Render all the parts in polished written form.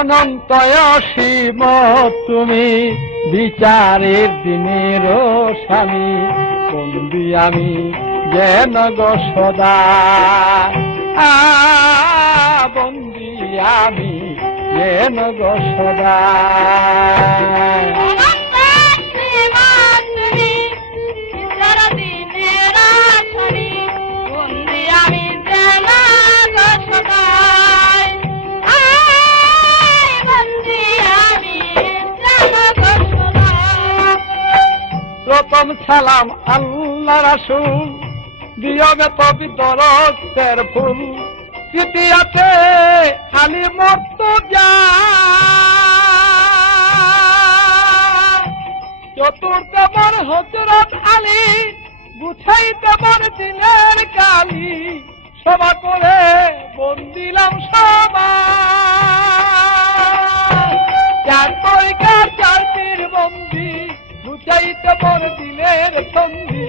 অনন্ত অসীম তুমি বিচারের দিনের স্বামী, বন্দি আমি যেন গো সদা, বন্দি আমি যেন গো সদা। প্রথম সালাম আল্লাহ রাসূল, বিয়োগে তবি দরদের ফুল, তৃতীয়াতে আলী মুর্তজা, চতুর্থে মোর হযরত আলী, গুছাইতে মোর দিলের কালি, সভা করে বন্দিলাম সবাই। চার তরিকার চার পীর বন্দি, গুছাইতে মোর দিলের সন্ধি।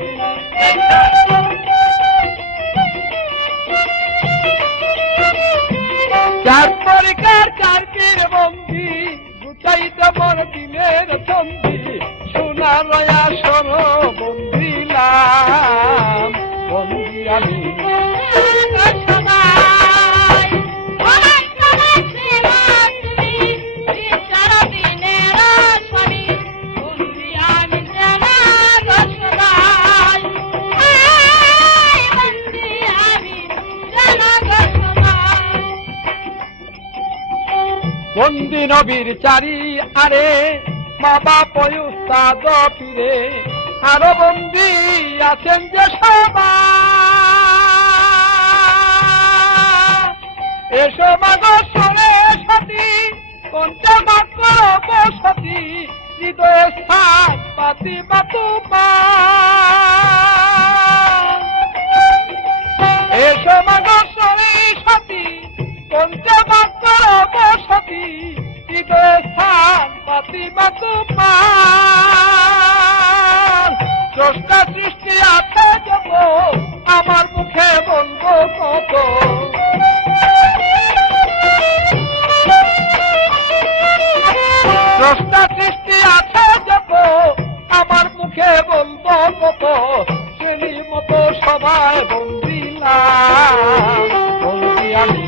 চার তরিকার চার পীর বন্দি, গুছাইতে মোর দিলের সন্ধি। সোনার আসর বন্দিলাম, বন্দি আমি বন্দি নবীর চারি আরে, মা বাপ উস্তাদ পীরে, আরো বন্দি আছেন যে সবাই। এসো মাগো সরে সাথী, কোনটা বাক্য বসতি, হৃদয়ে স্থান পাতি বাতুপা। এসো মাগো সরে সাথী, কোনটা বাক্য বসতি, হৃদয়ে স্থান পাতি বাতুপা। স্রষ্টা সৃষ্টি আছে যত, আমার মুখে বলবো কত। স্রষ্টা সৃষ্টি আছে যত, আমার মুখে বলবো কত। শ্রেণী মতো সবাই বন্দিলাম, বন্দি আমি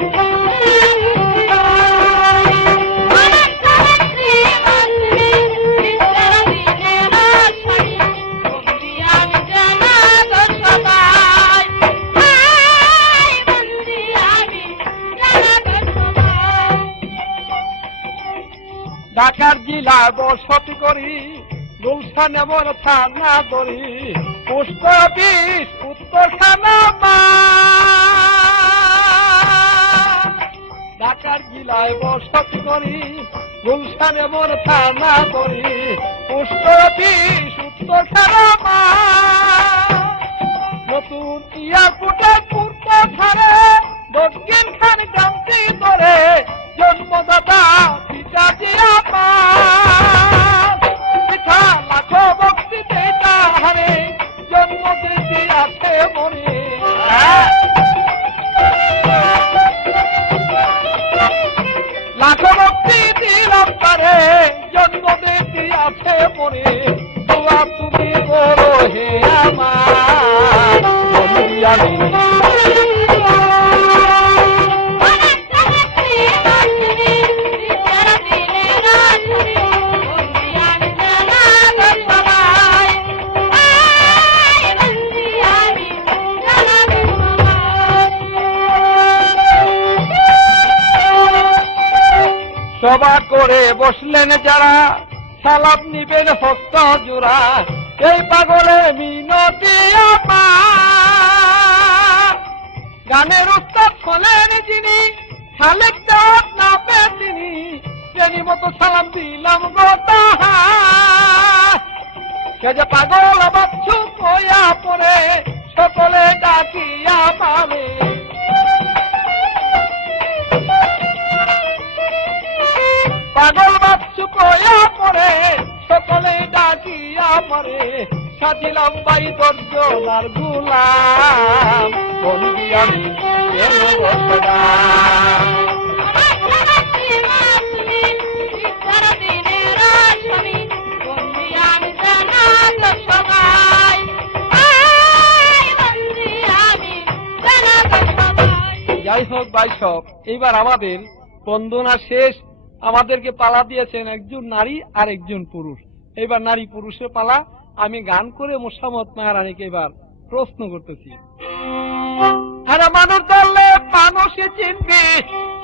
ঢাকার জেলায় বসতি করি, গুলশানে মোর থানা করি, পোস্ট অফিস উত্তর থানা। ঢাকার জেলায় বসতি করি, গুলশানে মোর থানা করি, পোস্ট অফিস উত্তর থানা। নতুন এয়ারপোর্টের পূর্ব ধারে, দক্ষিণ খান গ্রামটি ধরে, জন্মদাতা পিতাজি আমার। পিঠা লাখো ভক্তি দেতা হারে, জন্ম দিতে আছে মনে। লাখো ভক্তি দিলাম তারে, জন্ম দিতে আছে মনে। দোয়া তুমি বড় হে আমার, বন্দি আমি সভা করে বসলেন যারা, সালাম নিবেন হস্ত জোড়া। এই পাগলের মিনতি আমার, গানের উস্তাদ হলেন যিনি, খালেক দাওয়াত নামে তিনি। শ্রেণী মতো সালাম দিলাম গো তাহার। সে যে পাগল বাচ্চু কয়া পড়ে, সকলে ডাকিয়া পাবে। পাগল বাচ্চু কয়া পড়ে, সকলে ডাকিয়া পড়ে। সাজিলাম বাই দর্জনার গুলাম, বন্দি আমি যেন গো সদা। যাই হোক ভাই সব, এইবার আমাদের বন্দনা শেষ। আমাদেরকে পালা দিয়েছেন একজন নারী আর একজন পুরুষ। এবার নারী পুরুষের পালা। আমি গান করে মোসাম্মদ মহারানীকে এবার প্রশ্ন করতেছি। হ্যাঁ, মানুষ দলে মানুষ চিনবি,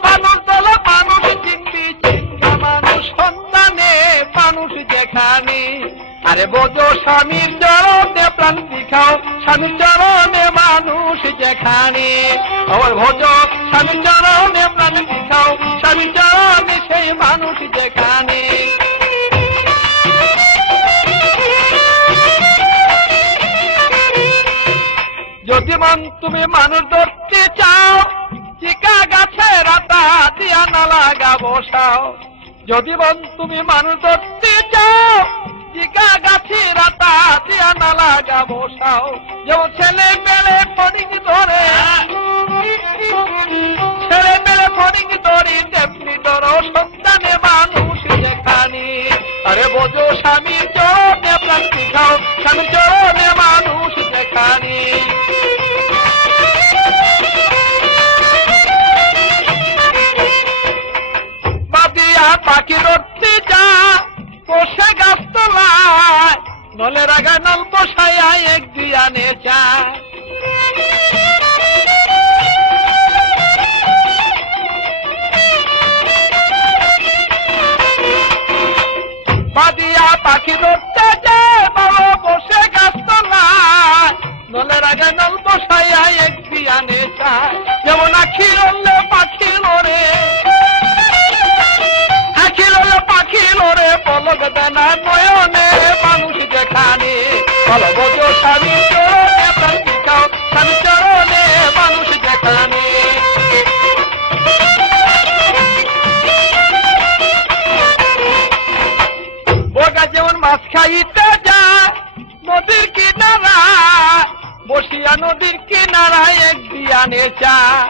মানুষ দলে মানুষ চিনবি, চিন্তা মানুষ সন্তানে মানুষ যেখানে। আরে বোঝো স্বামীর চরণে প্রাণ দিখাও, স্বামীর চরণে মানুষ যেখানে। আমার ভোজো স্বামীর চরণে প্রাণ দিখাও, স্বামীর চরণে সেই মানুষ যেখানে। যদি মন তুমি মানুষ ধরতে চাও, চিকা গাছে রাতা দিয়া না লাগা বসাও। যদি মন তুমি মানুষ ধরতে চাও, চিকা গাছে রাতা দিয়া না লাগা বসাও। যেমন ছেলে মেলে ফড়িং ধরে, ছেলে মেলে ফড়িং ধরি, তেমনি ধরো সন্তানে মানুষ যেখানে। আরে বোঝো স্বামীর চরণে প্রাণ দিখাও, স্বামীর চরণে মানুষ যেখানে। পাখি ধরতে যা বসে গাছ তলায়, নলের আগা নল বসাইয়া এক দিয়ানে চায়। বাদিয়া পাখি ধরতে যায় বাবা বসে গাছ তলায়, নলের আগা নল বসাইয়া এক দিয়ানে চায়। যেমন আখি রলে পাখি লড়ে, পাখি লড়ে পলক দেনা নয়নে মানুষ যেখানে। বলো বোঝো স্বামীর চরণে প্রাণ দিখাও, স্বামীর চরণে মানুষ যেখানে। বোগা যেমন মাছ খাইতে যায় নদীর কিনারায়, বসিয়া নদীর কিনারায় এক দিয়ানে চায়।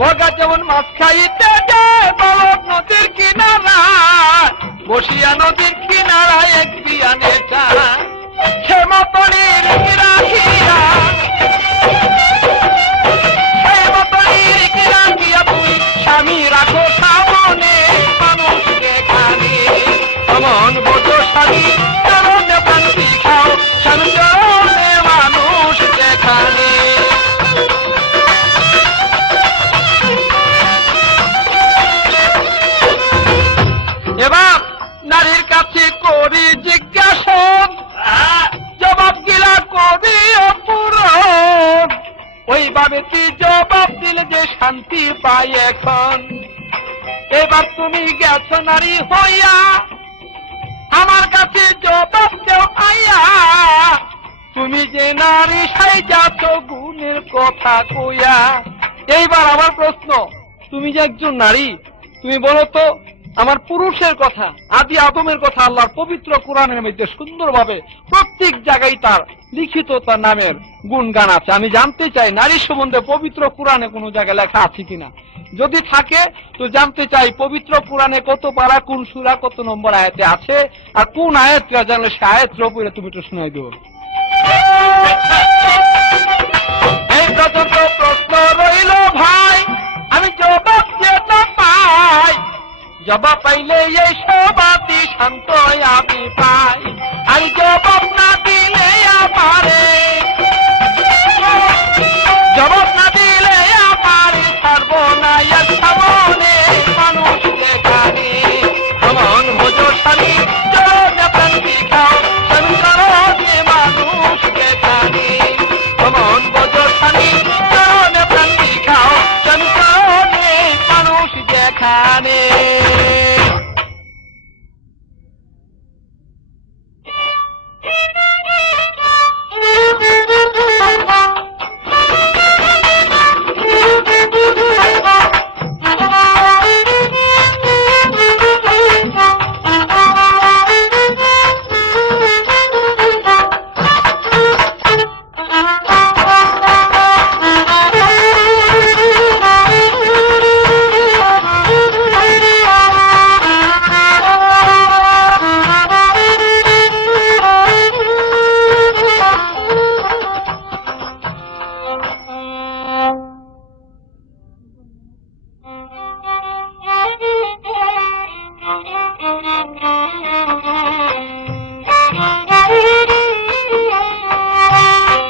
বগা যেমন মাছ খাইতে যায় বলক নদীর কিনারায়, বসিয়া নদীর কিনারায় এক দিয়ানে চায়। ক্ষেমতলির রাখিয়া, ক্ষেমতলির রাখিয়া তুই স্বামী রাখো সামনে মানুষ যেখানে। এমন বোঝো স্বামী চরণে প্রাণ দিখাও, স্বামী চরণে মানুষ যেখানে। এবার নারীর কাছে করি জিজ্ঞাসন, জবাব গিলা করি অপূরণ। ওইভাবে তুই জবাব দিলে যে শান্তি পাই এখন। এবার তুমি গেছো নারী হইয়া, আমার কাছে জবাব দেও আইয়া। তুমি যে নারী সাইজাছ গুণের কথা কইয়া। এইবার আমার প্রশ্ন, তুমি যে একজন নারী, তুমি বলো তো আমার পুরুষের কথা, আদি আদমের কথা আল্লাহর পবিত্র কোরআনের মধ্যে সুন্দরভাবে প্রত্যেক জায়গায় তার লিখিত তার নামের গুণগান আছে। আমি জানতে চাই নারীর সম্বন্ধে পবিত্র কোরআনে কোনো জায়গায় লেখা আছে কিনা। যদি থাকে তো জানতে চাই পবিত্র কোরআনে কত পারা, কোন সূরা, কত নম্বর আয়াতে আছে, আর কোন আয়াতটা জানলে সে আয়াতের উপরে তুমি একটু শোনাই দেবো। এই পর্যন্ত প্রশ্ন রইল ভাই, আমি জবাব যেতে পাই। জবাব পাইলে এই সবাতি শান্ত আমি পাই, আর জবাব না দিলে আমারে, জবাব না দিলে আমারে সর্বনাশ সামনে মানুষ যেখানে। এমন বোঝো স্বামী চরণে প্রাণ দিখাও, স্বামী চরণে মানুষ যেখানে। এমন বোঝো স্বামী চরণে প্রাণ দিখাও, স্বামী চরণে মানুষ যেখানে।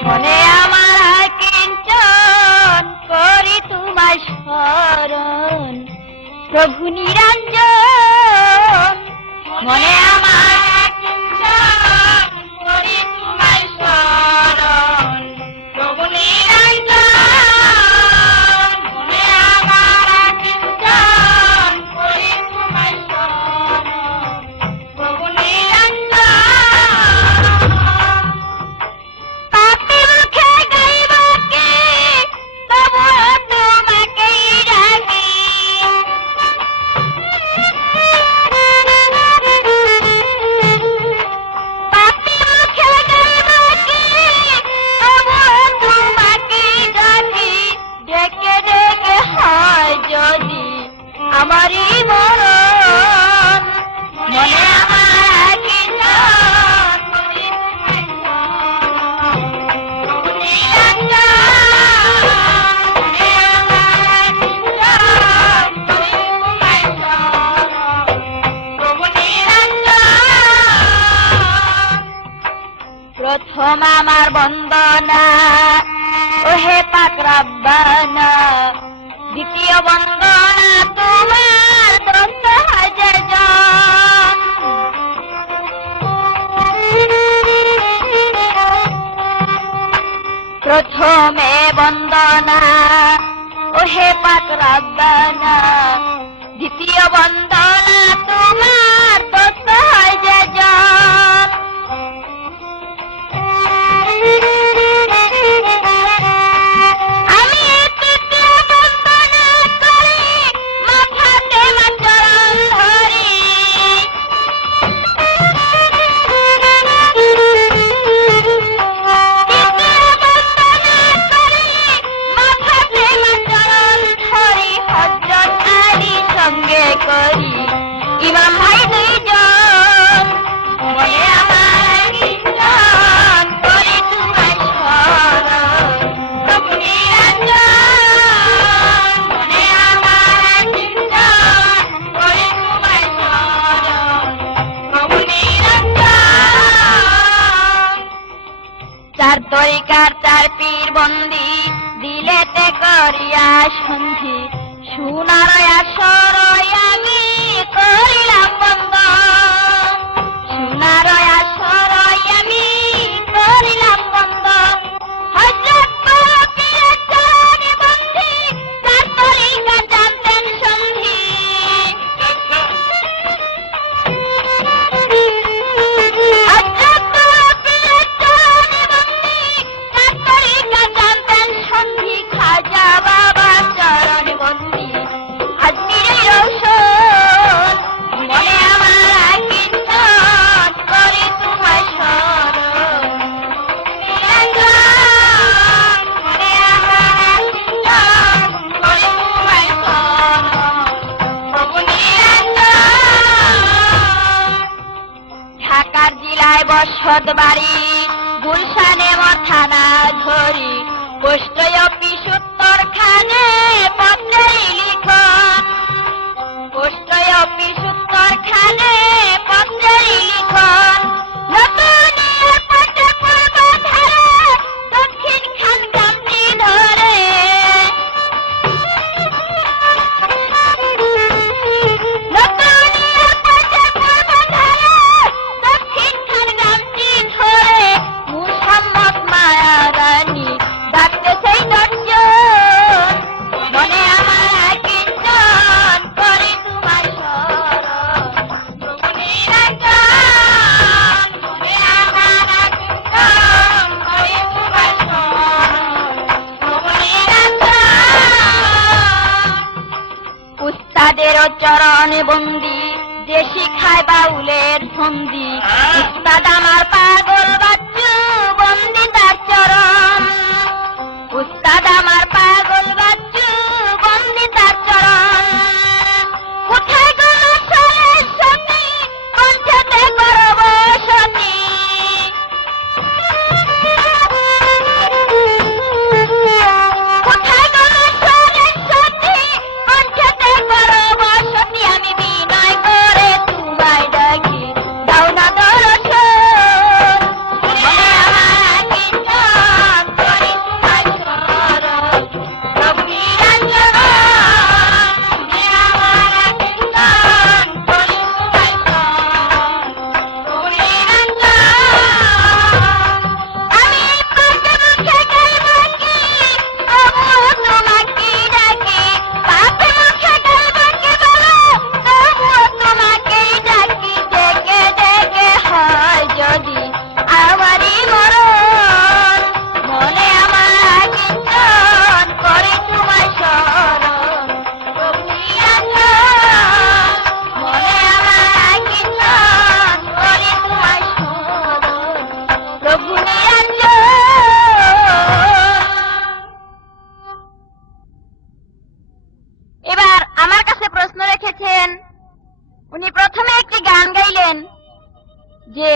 মনে আমার কিঞ্চন করি তোমার স্মরণ প্রভু নিরঞ্জন মনে আমার কিঞ্চন করি তোমার স্মরণ প্রভু নিরঞ্জন মনে আমার কিঞ্চন করি তোমার স্মরণ প্রভু নিরঞ্জন পাপি মুখে গাইব কে তবু তোমাকেই ডাকি পাপি মুখে গাইব কে তবু তোমাকেই ডাকি ডেকে ডেকে হয় যদি আমারই মরণ মনে আমার কিঞ্চন করি প্রথম আমার বন্দনা ওহে পাক রব্বানা দ্বিতীয় বন্দনা তোমার দন্ত হাজার জন প্রথমে বন্দনা ওহে পাক রব্বানা দ্বিতীয় বন্দনা তোমার দন্ত হাজার জন আমি তৃতীয় বন্দনা করি মাথাতে চরণ ধরি তৃতীয় বন্দনা করি মাথাতে চরণ ধরি হযরত আলী সঙ্গে করি ইমাম ভাই দুইজন মনে আমার কিঞ্চন করি তোমার স্মরণ প্রভু নিরঞ্জন মনে আমার কিঞ্চন করি তোমার স্মরণ প্রভু নিরঞ্জন চার তরিকার চার পীর বন্দি দিলেতে করিয়া সন্ধি সোনার আসর আমি করিলাম বন্দন সোনার আসর আমি করিলাম বন্দন হযরত পীরের চরণে বন্ধি চার তরিকা জানতেন সন্ধি হযরত পীরের চরণে বন্ধি চার তরিকা জানতেন সন্ধি খাজা বাবা চরণ বন্ধি আজমিরের রৌশন মনে আমার কিঞ্চন করি তোমার স্মরণ নিরঞ্জন মনে আমার কিঞ্চন করি তোমার স্মরণ প্রভু নিরঞ্জন ঢাকার জেলায় বসত বাড়ি গুলশানে থানা ধরি পোস্ট অফিস উত্তরখানে পত্রের লিখন পোস্ট অফিস উত্তরখানে পত্রের লিখন নতুন এয়ারপোর্টে পূর্ব ধারে দক্ষিণ খান গামনি ধরে নতুন এয়ারপোর্টে পূর্ব ধারে দক্ষিণ খান গামনি ধরে মুহাম্মদ মায়া রানী ডাকতে সেই দর্শন মনে আমার কিঞ্চন করি তোমার স্মরণ প্রভু নিরঞ্জন মনে আমার কিঞ্চন করি তোমার স্মরণ প্রভু নিরঞ্জন উস্তাদের চরণে বন্দি যে শিখায় বাউলের সন্ধি উস্তাদ আমার পাগল বাচ্চু বন্দি তার চরণ উস্তাদ আমার পাগল বাচ্চু বন্দি তার চরণ কোথায় গেল সরস্বতী কণ্ঠেতে করব সতী কোথায় গেল সরস্বতী কণ্ঠে যে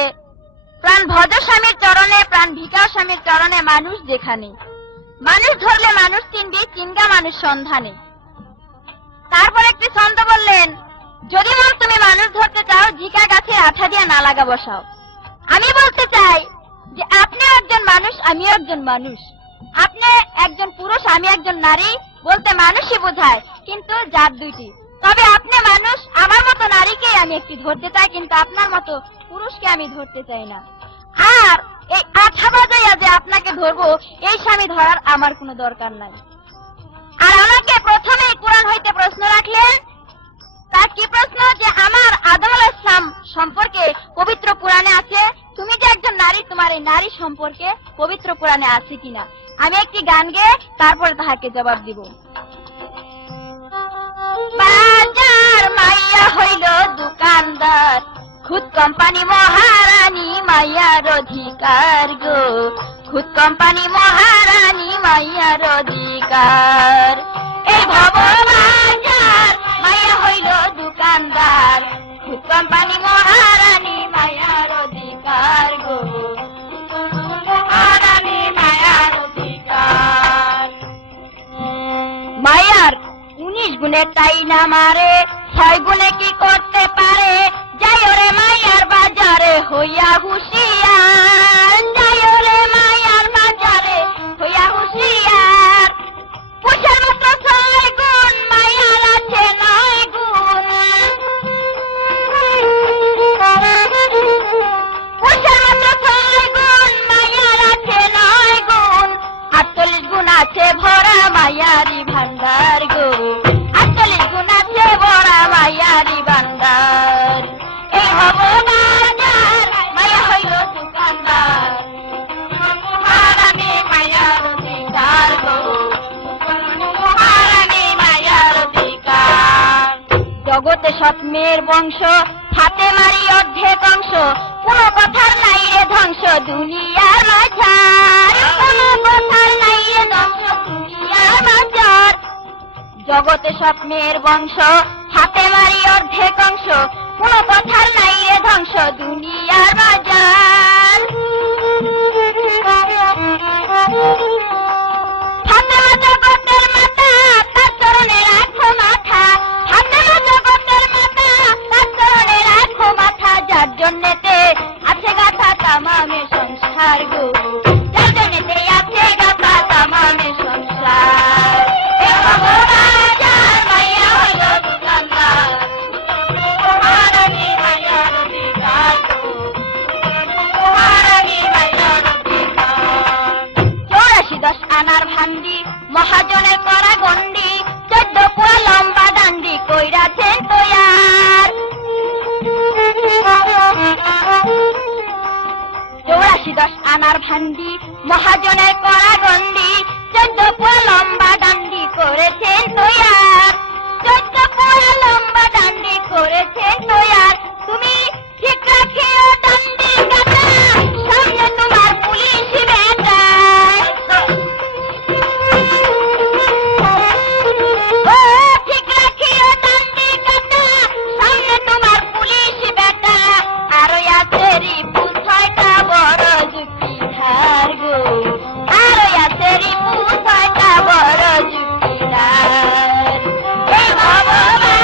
প্রাণ ভজ স্বামীর চরণে, প্রাণ ভিকাও স্বামীর চরণে মানুষ যেখানে, মানুষ ধরলে মানুষ চিনবি, চিনগা মানুষ সন্ধানে। তারপর একটি ছন্দ বললেন, যদি মন তুমি মানুষ ধরতে চাও, ঝিকা গাছে আঠা দিয়ে না লাগা বসাও। আমি বলতে চাই যে আপনি একজন মানুষ, আমিও একজন মানুষ। আপনি একজন পুরুষ, আমি একজন নারী, বলতে মানুষই বোঝায়, কিন্তু জাত দুইটি। তবে আপনি মানুষ, আমার মতো নারীকে আমি একটি ধরতে চাই, কিন্তু আপনার মতো পুরুষকে আমি ধরতে চাই না। আর এই আঠা বাজাইয়া যে আপনাকে ধরবো, এই স্বামী ধরার আমার কোনো দরকার নাই। আর আমাকে প্রথমেই কোরআন হইতে প্রশ্ন রাখলেন। তার কি প্রশ্ন? যে আমার আদম আলাইহিস সালাম সম্পর্কে পবিত্র পুরাণে আছে, তুমি যে একজন নারী, তোমার এই নারী সম্পর্কে পবিত্র পুরাণে আছে কিনা। আমি একটি গান গেয়ে তারপরে তাহাকে জবাব দিব। বাজার মাইয়া হইল দোকানদার, খুদ কোম্পানি মহারানী মাইয়ার অধিকার গো, খুদ কোম্পানি মহারানী মাইয়ার অধিকার। এই ভব বাজার মাইয়া হইল দোকানদার, খুদ কোম্পানি মহারানী মাইয়ার অধিকার গো, মহারানী মাইয়ার অধিকার। মাইয়ার 19 গুণে তাই না মারে, 6 গুণে কি করতে পারে, যাই ওরে মাইয়ার বাজারে হইয়া হুঁশিয়ার, যাই ওরে মাইয়ার বাজারে হইয়া হুঁশিয়ার। পুষের মতো 6 গুণ, মাইয়ার আছে 9 গুণ, পুষের মতো 6 গুণ, মাইয়ার আছে 9 গুণ। 48 গুণ আছে ভরা মাইয়ারি ভান্ডার গো, 48 গুণ আছে ভরা মাইয়ারি ভান্ডার। এই হব বাজার মাইয়া হইল দোকানদার, মহারানী মাইয়ার অধিকার গো, মহারানী মাইয়ার অধিকার। জগতে সৎ মেয়ের বংশ, হাতে মারি অর্ধেক অংশ, কোন কথার নাই রে ধ্বংস দুনিয়ার মাঝার, কোন কথার নাই রে ধ্বংস দুনিয়ার মাঝার। জগতে সৎ মেয়ের বংশ, হাতে মারি অর্ধেক অংশ, কোন কথার নাই রে ধ্বংস দুনিয়ার মাঝার। ফাতেমা জগতের মাতা, তার চরণে রাখো মাথা, ফাতেমা জগতের মাতা, তার চরণে রাখো মাথা। যার জন্যেতে আছে গাথা তামামে সংসার গো, যার জন্যেতে আছে গাথা তামামে সংসার। এ ভগবাজার মাইয়া হইল দোকানদার, মহারানী মাইয়ার অধিকার গো, মহারানী মাইয়ার অধিকার। 84 আনার ভান্ডি, মহাজনের করা গন্ডি, 14 পোয়া লম্বা ডান্ডি কইরাছেন তৈয়ার। 84 আনার ভান্ডি, মহাজনের করা গন্ডি, 14 পোয়া লম্বা ডান্ডি করেছেন তৈয়ার, 14 পোয়া লম্বা ডান্ডি করেছেন তৈয়ার। তুমি ঠিক রাখিও ডান্ডি কাটা, সামনে তোমার পুলিশ বেটা, ও ঠিক রাখিও ডান্ডি কাটা, সামনে তোমার পুলিশ বেটা। আরো আছে রিপু 6টা বড় যুক্তিধার গো, আরো আছে রিপু 6টা বড় যুক্তিধার। এই মহারানী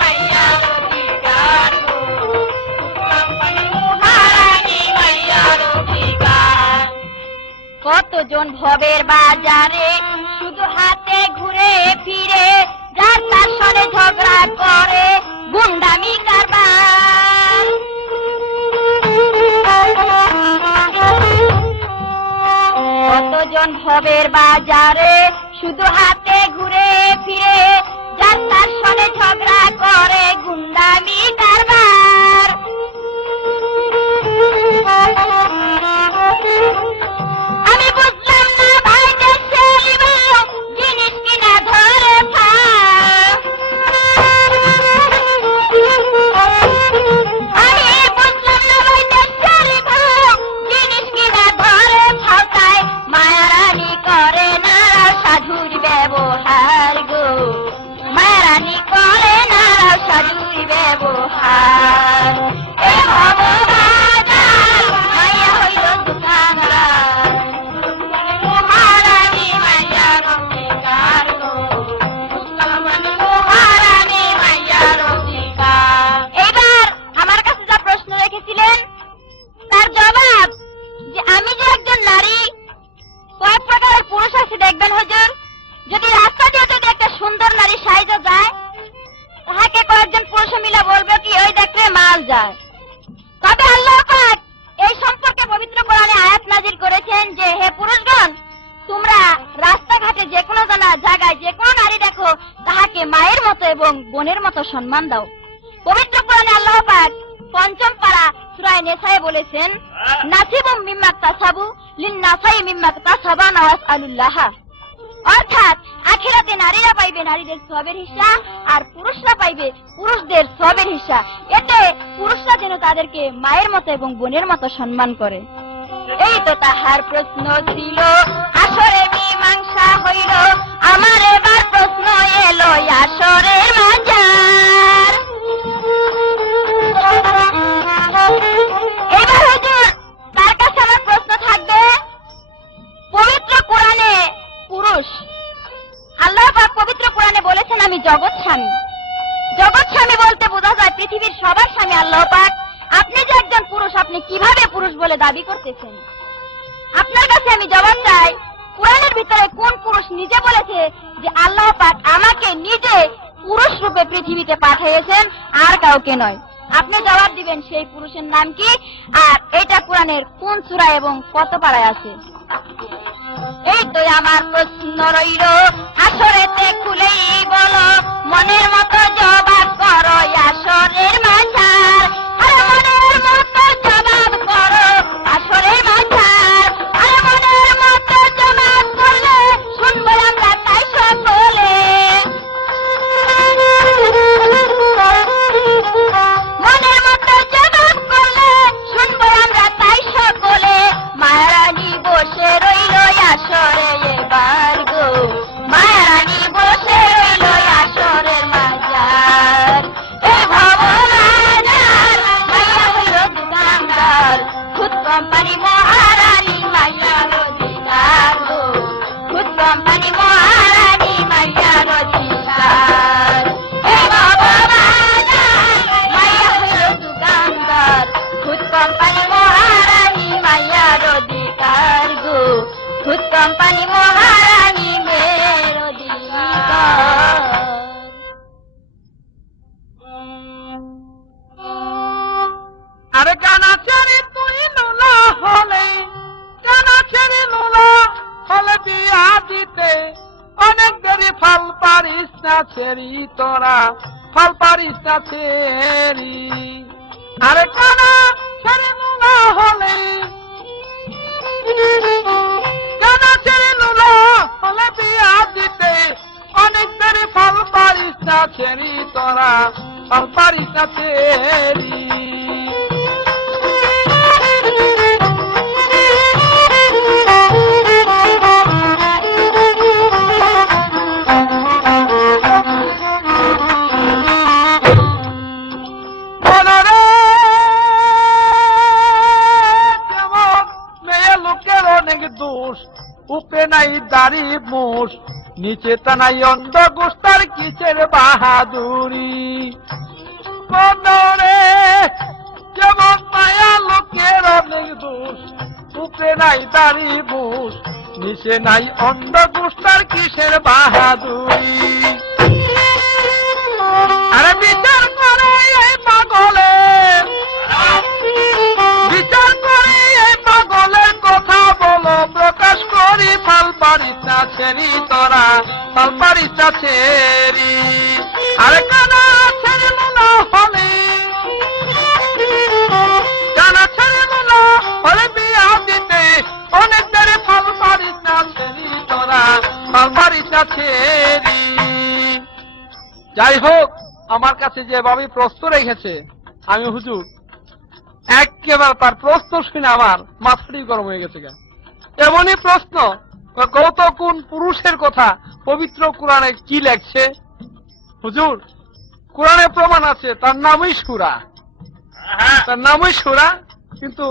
মাইয়ার অধিকার গো, মহারানী মাইয়ার অধিকার। কতজন ভবের বাজারে শুধু হাতে ঘুরে ফিরে, যার তার সনে ঝগড়া করে গুন্ডামি কারবার। কতজন ভবের বাজারে শুধু হাতে ঘুরে ফিরে, যার তার সনে ঝগড়া করে গুন্ডামি কারবার। আমি বুঝলাম না ভাই দেশের বউ, জিনিস কিনা ধরে খাও। আমি বুঝলাম না ভাই দেশের বউ, জিনিস কিনা ধরে খাও। তাই মায়ারানি করে না সাধুর ব্যবহার গো, মায়ারানি দোকানদার এ ভববাজার মাইয়া হইল দোকানদার মহারানী মাইয়া রসিকার গো মুসলমানি মহারানী মাইয়া রসিকার। এইবার আমার কাছে যা প্রশ্ন রেখেছিলেন তার জবাব যে আমি যে একজন নারী, কয়েক প্রকারের পুরুষ আছে দেখবেন হুজুর। যদি রাস্তা দিয়ে যদি একটা সুন্দর নারী সাইজে যায়, তাহাকে কয়েকজন পুরুষ মিলে বলবে কি ওই দেখলে মাল যায়। তবে আল্লাহ পাক এই সম্পর্কে পবিত্র কোরআনে আয়াত নাজিল করেছেন যে হে পুরুষগণ, তোমরা রাস্তাঘাটে যে কোনো জায়গায় যে কোনো নারী দেখো তাহাকে মায়ের মতো এবং বোনের মতো সম্মান দাও। পবিত্র কোরআনে আল্লাহ পাক পঞ্চম পারা সূরা নিসায়ে বলেছেন নাসিবুম মিম্মা তাসাবু লিন-নাসাই মিম্মা তাসাবা নাওয়াসআলুল্লাহ। অর্থাৎ আখিরাতে নারীরা পাইবে নারীদের সওয়াবের হিস্সা আর পুরুষরা পাইবে পুরুষদের সওয়াবের হিস্সা। এতে পুরুষরা যেন তাদেরকে মায়ের মতো এবং বোনের মতো সম্মান করে। এই তো তাহার প্রশ্ন ছিল, আসরে মীমাংসা হইল। আমার এবার প্রশ্ন এলো আসরের মাঝার। এবার হুজুর তার কাছে আমার প্রশ্ন থাকবে, পবিত্র কোরআনে পুরুষ আল্লাহ পাক পবিত্র কোরআনে বলেছেন আমি জগৎ স্বামী। জগৎ স্বামী বলতে বোঝা যায় পৃথিবীর সবার স্বামী আল্লাহ পাক। আপনি যে একজন পুরুষ, আপনি কিভাবে পুরুষ বলে দাবি করতেছেন? আপনার কাছে আমি জবাব চাই, কোরআনের ভিতরে কোন পুরুষ নিজে বলেছে যে আল্লাহ পাক আমাকে নিজে পুরুষ রূপে পৃথিবীতে পাঠিয়েছেন, আর কাউকে নয়? আপনি জবাব দিবেন সেই পুরুষের নাম কি, আর এটা কোরআনের কোন সূরা এবং কত পারায় আছে? এই তো আমার প্রশ্ন রইল, আসরেতে খুলেই বলো, মনের মতো জবাব করো আসরের মাঝার। আরে মনের মতো জবাব করো আসরের মাঝার। আরে মনের মতো জবাব করলে শুনবো আমরা তাই সকলে। মনের মতো জবাব করলে শুনবো আমরা তাই সকলে। মায়ারানী বসে রইল আসরে এবার গো, মায়ারানী বসে রইল আসরের মাঝার। এ ভববাজার মাইয়া হইল দোকানদার, খুদ কোম্পানি মহারানী মাইয়া রসিকার গো, খুদ কোম্পানি মহারানী মাইয়া রসিকার। এ ভববাজার মাইয়া হইল দোকানদার, খুদ কোম্পানি মহারানী মাইয়া রসিকার গো, খুদ কোম্পানি মহারানী মের অধিকার। আরে কানা ছেড়ে তুই নুলা হলে, কানা ছেড়ে নুলা হলে বিয়া দিতে অনেক দেরি, ফল পারিস না ছেড়ি তোরা, ফল পারিস না ছেড়ি। আরে কানা ছেড়ে নুলা হলে, কানা ছেড়ে নুলা হলে বিয়া দিতে অনেক দেরি, ফল পারিস না ছেড়ি তোরা, ফল পারিস না ছেড়ি। উপরে নাই দাড়ি মুষ, নিচে তা নাই অন্ধ গোস্তার কিসের বাহাদুরি। মনরে যেমন মায়া লোকের অনেক দোষ, উপরে নাই দাড়ি মুষ, নিচে নাই অন্ধ গোস্তার কিসের বাহাদুরি। আরে বিচার করে এই পাগলের, বিচার করে এই পাগলের কথা বলো, প্রকাশ করি ফল পারিস না ছেড়ি তোরা, ফল পারিস না ছেড়ি। আরে কানা ছেড়ে মনে হলে, কানা ছেড়ে মনে হলে বিয়া দিতে অনেক দেরি, ফল পারিস না ছেড়ি তোরা, ফল পারিস না ছেড়ি। যাই হোক, আমার কাছে যেভাবে প্রশ্ন রেখেছে, আমি হুজুর একেবারে তার প্রশ্ন শুনে আমার মাথাটি গরম হয়ে গেছে। এমনই প্রশ্ন, কত কোন পুরুষের কথা পবিত্র কোরআনে কি লেখছে হুজুর, কোরআনে প্রমাণ আছে, তার নামই সূরা, তার নামই সূরা। কিন্তু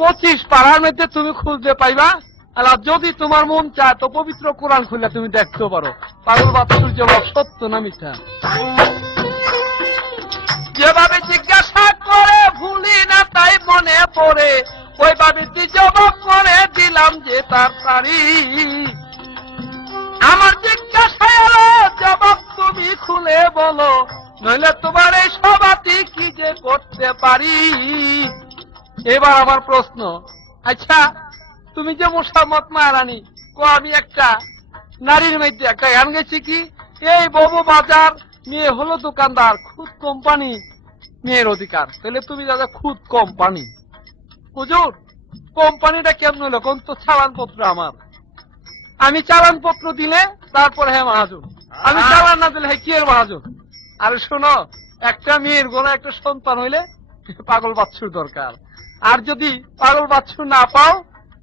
25 পারার মধ্যে তুমি খুঁজতে পাইবা। আর যদি তোমার মন চায় তো পবিত্র কোরআন খুলে তুমি দেখতে পারো পাগল বাচ্চুর জবাব সত্য না মিথ্যা। যেভাবে জিজ্ঞাসা করে ভুলি না তাই মনে পড়ে, ওইভাবে জবাব করে দিলাম যে তাড়াতাড়ি। আমার জিজ্ঞাসা এলো জবাব তুমি খুলে বলো, নইলে তোমার এই সবাতি কি যে করতে পারি। এবার আমার প্রশ্ন, আচ্ছা তুমি যে মোসাম্মত মারানি কো আমি একটা নারীর মধ্যে একটা গান গেছি কি, এই ববু বাজার মেয়ে হলো দোকানদার, খুদ কোম্পানি মেয়ের অধিকার। তাহলে তুমি দাদা খুদ কোম্পানি, হুজুর কোম্পানিটা কেমন হলো কোন? তো চালানপত্র আমার, আমি চালানপত্র দিলে তারপরে হ্যাঁ মহাজন, আমি চালান না দিলে হ্যাঁ কি এর মহাজন। আরে শোনো, একটা মেয়ের গোনা একটা সন্তান হইলে পাগল বাচ্চুর দরকার। আর যদি পাগল বাচ্চু না পাও,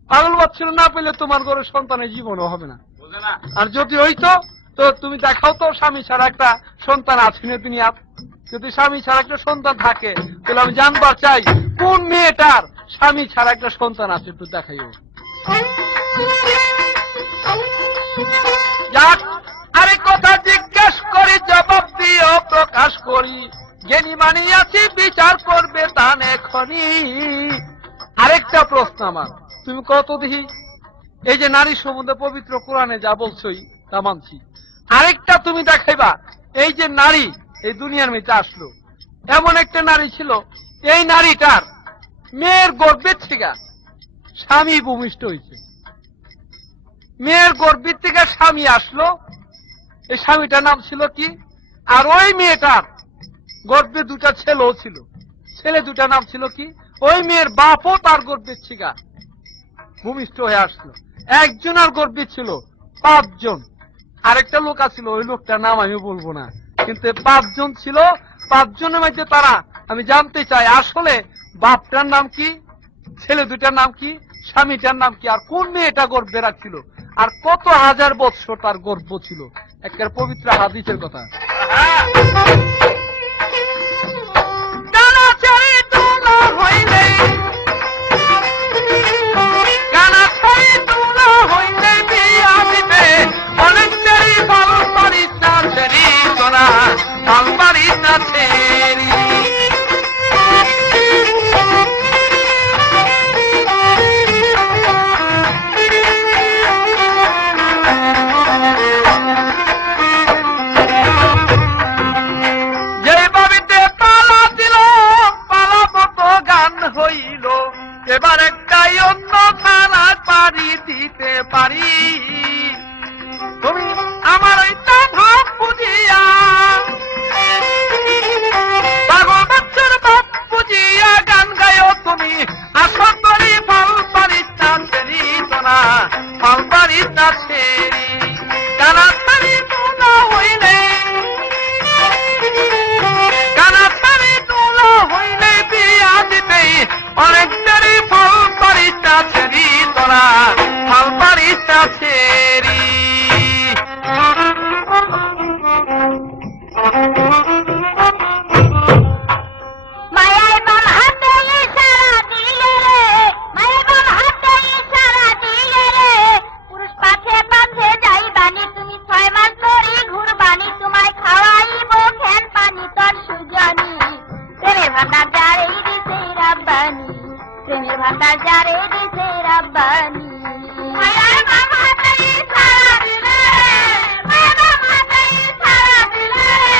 পাগল বাচ্চু না পেলে তোমার ঘরে সন্তানের জীবনও হবে না। আর যদি হইতো তো তুমি দেখাও তো স্বামী ছাড়া একটা সন্তান আছে না দুনিয়া। যদি স্বামী ছাড়া একটা সন্তান থাকে তাহলে আমি জানবার চাই কোন মেয়েটার স্বামী ছাড়া একটা সন্তান আছে, একটু দেখাইও। যাক, আরেক কথা জিজ্ঞেস করি জবাব দিও প্রকাশ করি, জ্ঞানী মানিয়াছি বিচার করবে তান এখনই। আরেকটা প্রশ্ন আমার, তুমি কত দেখি এই যে নারী সম্বন্ধে পবিত্র কোরআনে যা বলছই তা মানছি, আরেকটা তুমি দেখাইবা এই যে নারী এই দুনিয়ার মধ্যে আসলো, এমন একটা নারী ছিল, এই নারীটার মেয়ের গর্ভের থেকে স্বামী ভূমিষ্ঠ হয়েছে, মেয়ের গর্ভের থেকে স্বামী আসলো, এই স্বামীটার নাম ছিল কি, আর ওই মেয়েটার গর্ভে দুটা ছেলেও ছিল, ছেলে দুটা নাম ছিল কি, ওই মেয়ের বাপও তার গর্ভের থেকে ভূমিষ্ঠ হয়ে আসলো। একজনের গর্ভে ছিল 5 জন, আরেকটা লোক আছিল, ওই লোকটার নাম আমি বলবো না, কিন্তু 5 জন ছিল। 5 জনের মধ্যে তারা, আমি জানতে চাই আসলে বাপটার নাম কি, ছেলে দুটার নাম কি, স্বামীটার নাম কি, আর কোন মেয়েটা গর্ভে রাখছিল, আর কত হাজার বৎসর তার গর্ভ ছিল। একটা পবিত্র হাদিসের কথা। এবার একটাই অন্য খানা পারি দিতে পারি, তুমি আমার ওইটা ভাব বুঝিয়া, পাগল বাচ্চার ভাব বুঝিয়া গান গায়ো তুমি, আশা করি ফল পারি না ছেড়ি তোরা, ফল পারি না ছেড়ি কানা ছাড়ি তোলা হইলে, কানা ছাড়ি তোলা হইলে বিয়া দিতে অনেক দেরি, ফল পারিস না ছেড়ি তোরা, ফল পারিস না ছেড়ি। মায়ের বাম হাতে ইশারা দিলে রে, মায়ের বাম হাতে ইশারা দিলে রে, পুরুষ পাছে পাছে যাইবানি তুমি, 6 মাস ধরে ঘুরবানি, তোমায় খাওয়াইব খেন পানি তোর সুজানি, প্রেমের ভান্ডার যারে দিছে রাব্বানি, প্রেমের ভান্ডার যারে দিছে রাব্বানি। মায়ের বাম হাতে ইশারা দিলে রে, মায়ের বাম হাতে ইশারা দিলে রে,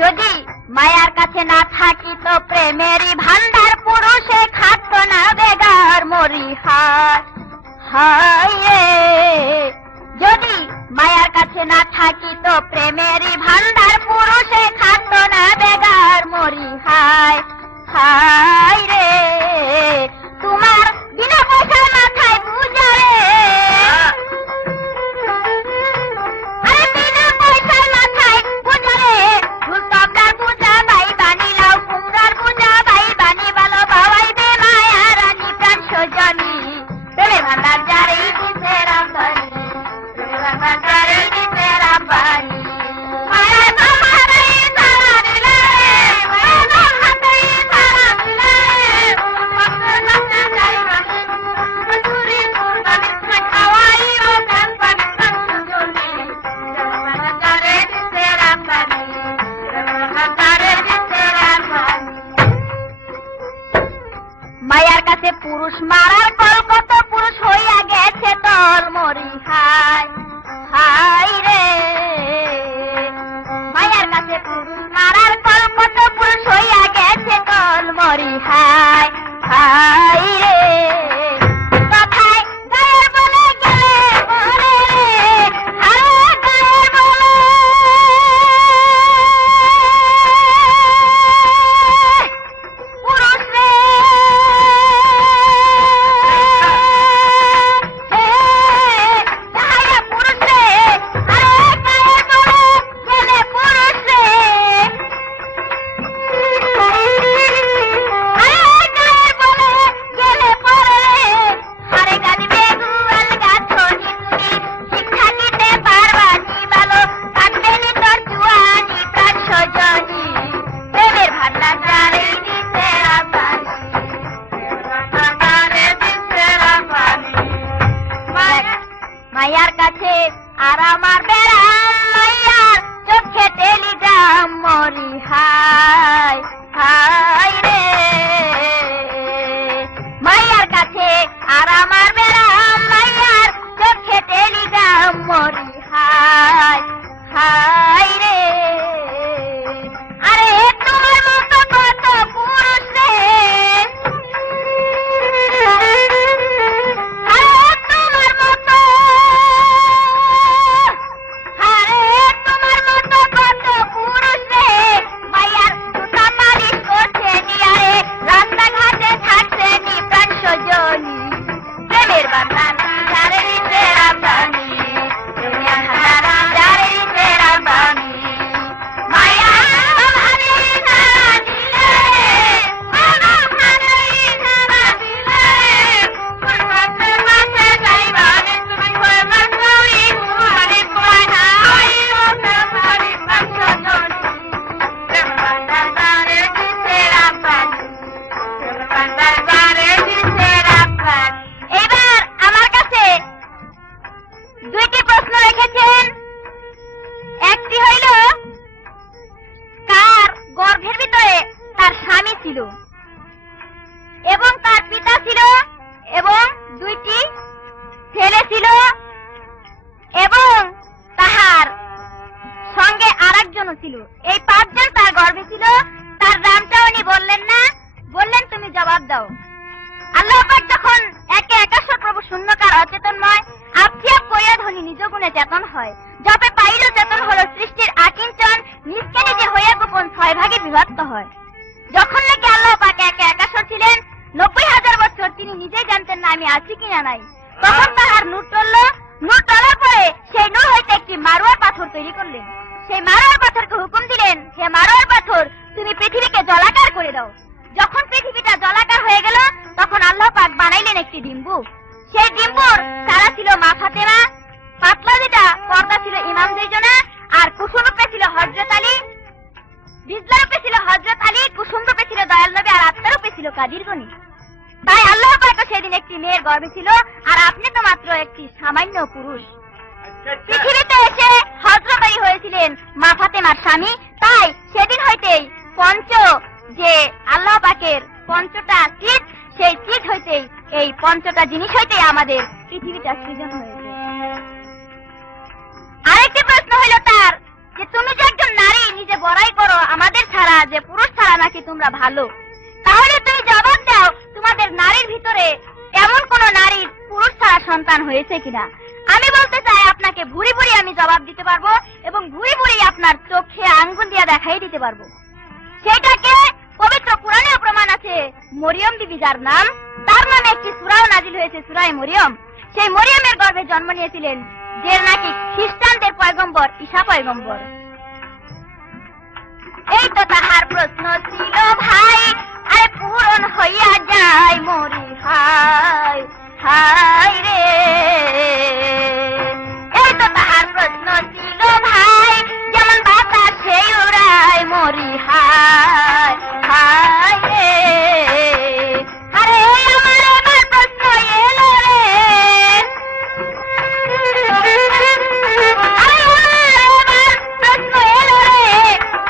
যদি মায়ার কাছে না থাকি তো প্রেমেরই ভান্ডার, পুরুষে খাটতো না বেগার মরি হায় হায় রে। যদি মায়ার কাছে না থাকি তো প্রেমেরই ভান্ডার, পুরুষে খাটতো না বেগার মরি হায় হায় রে। তোমার বিনা পয়সার মাথায় পূজা রে, আরে বিনা পয়সার মাথায় পূজা রে, ঢুল তবলার পূজা গাইবানি, মায়ার কাছে পুরুষ মারার কলকত পুরুষ হইয়া গেছে দল মরি হাই হাই রে। মায়ার কাছে পুরুষ মারার কলকত পুরুষ হইয়া গেছে দল মরি হাই হাই রে। কথায় গায়ে বলে গেলে বলে রে হারে গায়ে বলে পুরুষ রে মায়ার কাছে আর আমার বেড়াম মায়ার চোখে টেলিগ্রাম মরি হাই হাই রে। মায়ার কাছে আর আমার বেড়াম মায়ার চোখে টেলিগ্রাম মরি হাই হাই রে। আরে তোমার মতো কত পুরুষ রে এবং তার পিতা ছিল এবং দুইটি ছেলে ছিল এবং তাহার সঙ্গে আরেকজনও ছিল। এই পাঁচজন তার গর্ভে ছিল। তার নামটা উনি বললেন না, বললেন তুমি জবাব দাও। আল্লাহ পাক যখন একে একাশ্বর প্রভু শূন্যকার অচেতনময় আপ করিয়া ধনী নিজ গুণে চেতন হয়, জপে পাইল চেতন হলো সৃষ্টির আকিঞ্চন নিজকে নিজে হইয়া গোপন 6 ভাগে বিভক্ত হয়। যখন নাকি আল্লাহ পাক একে একাশ্বর ছিলেন 90,000 বছর তিনি নিজেই জানতেন না আমি আছি কিনা নাই। তখন তাহার নূর টলল। নূর টলার পরে সেই নূর হইতে একটি মারোয়ার পাথর তৈরি করলেন। সেই মারোয়ার পাথরকে হুকুম দিলেন, হে মারোয়ার পাথর তুমি পৃথিবীকে জলাকার করে দাও। যখন পৃথিবীটা জলাকার হয়ে গেল তখন আল্লাহ পাক বানাইলেন একটি ডিম্বু। সেই ডিম্বুর চারা ছিল মা ফাতেমা, পাতলা যেটা পর্দা ছিল ইমাম দুইজনা, আর কুসুম রূপে ছিল হযরত আলী, বিজলা রূপে ছিল হযরত আলী, কুসুম রূপে ছিল দয়াল নবী, আর আত্মা রূপে ছিল কাদির গনি। তাই আল্লাহ পাক সেদিন একটি মেয়ের গর্ভে ছিল, আর আপনি তো মাত্র একটি সামান্য পুরুষ। পৃথিবীতে এসে হযরত আলী হয়েছিলেন মা ফাতেমার স্বামী। তাই সেদিন হইতেই যে আল্লাহ পাকের পঞ্চটা চিজ, সেই চিজ হইতেই এই পঞ্চটা জিনিস হইতেই আমাদের পৃথিবীটা সৃজন হয়েছে। আরেকটি প্রশ্ন হইল তার যে তুমি যে একজন নারী নিজে বড়াই করো আমাদের ছাড়া যে পুরুষ ছাড়া নাকি তোমরা ভালো, তাহলে তুমি জবাব দাও তোমাদের নারীর ভিতরে এমন কোন নারীর পুরুষ ছাড়া সন্তান হয়েছে কিনা। আমি বলতে চাই আপনাকে ভুরি ভুরি আমি জবাব দিতে পারবো এবং ভুরি ভুরি আপনার চোখে আঙ্গুল দিয়ে দেখাই দিতে পারবো। সেটাকে পবিত্র কোরআনেও প্রমাণ আছে। মরিয়ম বিবি যার নাম, তার নামে একটি সূরাও নাজিল হয়েছে, সূরা মরিয়ম। সেই মরিয়মের গর্ভে জন্ম নিয়েছিলেন যে নাকি খ্রিস্টানদের পয়গম্বর ঈসা পয়গম্বর। এই তো তাহার প্রশ্ন ছিল ভাই, আরে পূরণ হইয়া যায় মরি হাই হাই রে। এই তো তাহার ছিল ভাই, যেমন বাতাসে উড়ায় মরি হায় হায় রে। আরে আমার এবার প্রশ্ন এলো রে, আরে আমার প্রশ্ন এলো রে,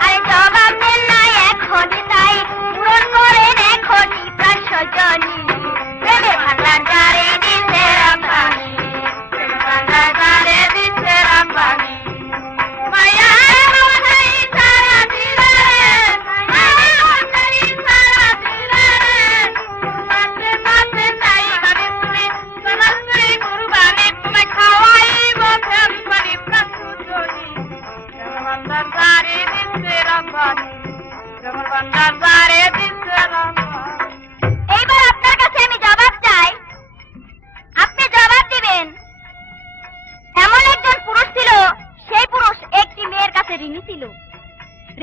আরে জবাব দেন না এখনই, তাই পূরণ করেন এখনই প্রাণ সজনী। প্রেমের ভান্ডার যারে দিছে রাব্বানি, প্রেমের ভান্ডার যারে দিছে রাব্বানি। মায়ার মনেই সারা দিলে রে, মায়ার মনেই সারা দিলে রে, পাশে পাশে চাই গানে তুমি, তোমার স্ত্রী কুরবানি, তোমায় খাওয়াইব ফেরবানি প্রাণ সজনী। প্রেমের ভান্ডার যারে দিছে রাব্বানি, প্রেমের ভান্ডার যারে দিছে রাব্বানি। এইবার আপনার কাছে আমি জবাব চাই, আপনি জবাব দিবেন। এমন একজন পুরুষ ছিল, সেই পুরুষ একটি মেয়ের কাছে ঋণী ছিল।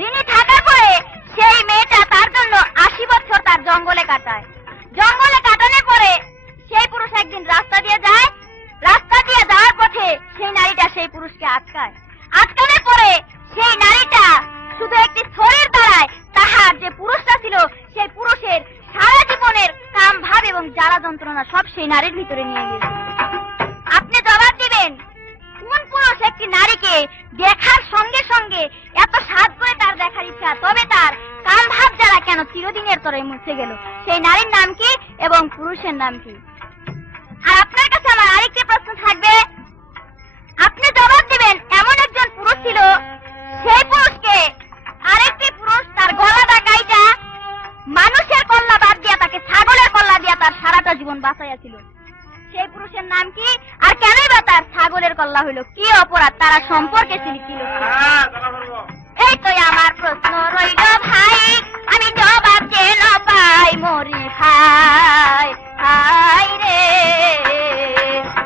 ঋণী থাকার পরে সেই মেয়েটা তার জন্য 80 বছর তার জঙ্গলে কাটায়। জঙ্গলে কাটানোর পরে সেই পুরুষ একদিন রাস্তা দিয়ে যায়। রাস্তা দিয়ে যাওয়ার পথে সেই নারীটা সেই পুরুষকে আটকায়। আটকানোর পরে সেই নারীটা শুধু একটি শরীর দ্বারায় তাহার যে পুরুষটা ছিল সেই পুরুষের সারা জীবনের কাম ভাব এবং জ্বালা যন্ত্রণা সব সেই নারীর ভিতরে নিয়ে গেছে। আপনি জবাব দিবেন, কোন পুরুষ একটি নারীকে দেখার সঙ্গে সঙ্গে এত স্বাদ করে তার দেখার ইচ্ছা, তবে তার কাম ভাব জ্বালা কেন চিরদিনের তরে মুছে গেল? সেই নারীর নাম কি এবং পুরুষের নাম কি? আর আপনার কাছে আমার আরেকটি প্রশ্ন থাকবে, আপনি জবাব দিবেন এমন একজন পুরুষ ছিল, সেই পুরুষকে আরেকটি পুরুষ তার গলাটা কাইটা মানুষের কল্লা বাদ দিয়া তাকে ছাগলের কল্লা দিয়া তার সারাটা জীবন বাঁচাইয়াছিল। সেই পুরুষের নাম কি আর কেনই বা তার ছাগলের কল্লা হইল? কি অপরাধ তারা সম্পর্কে ছিল? এই তো আমার প্রশ্ন রইল ভাই, আমি জবাব যেন পাই মরি হায় হায় রে।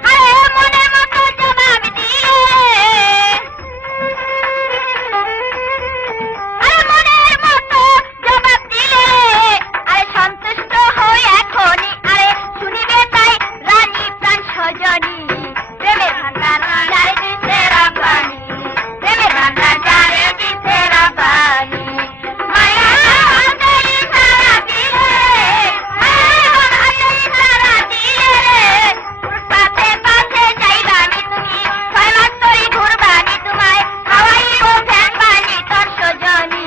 আরে মনের মতো জবাব দিলে, আরে মনের মতো জবাব দিলে, আরে সন্তুষ্ট হই এখনই, আরে শুনিবে তাই রানী প্রাণ সজনী। প্রেমের ভান্ডার যারে দিছে রাব্বানি, প্রেমের ভান্ডার যারে দিছে রাব্বানি। মায়ার মনেই সারা দিলে, মায়ার মনেই সারা দিলে রে, পাশে পাশে যাইবা আমি তুমি, 6 মাস ধরে ঘুরবানি, তোমায় খাওয়াইব ফেরবানি তোর সজনী।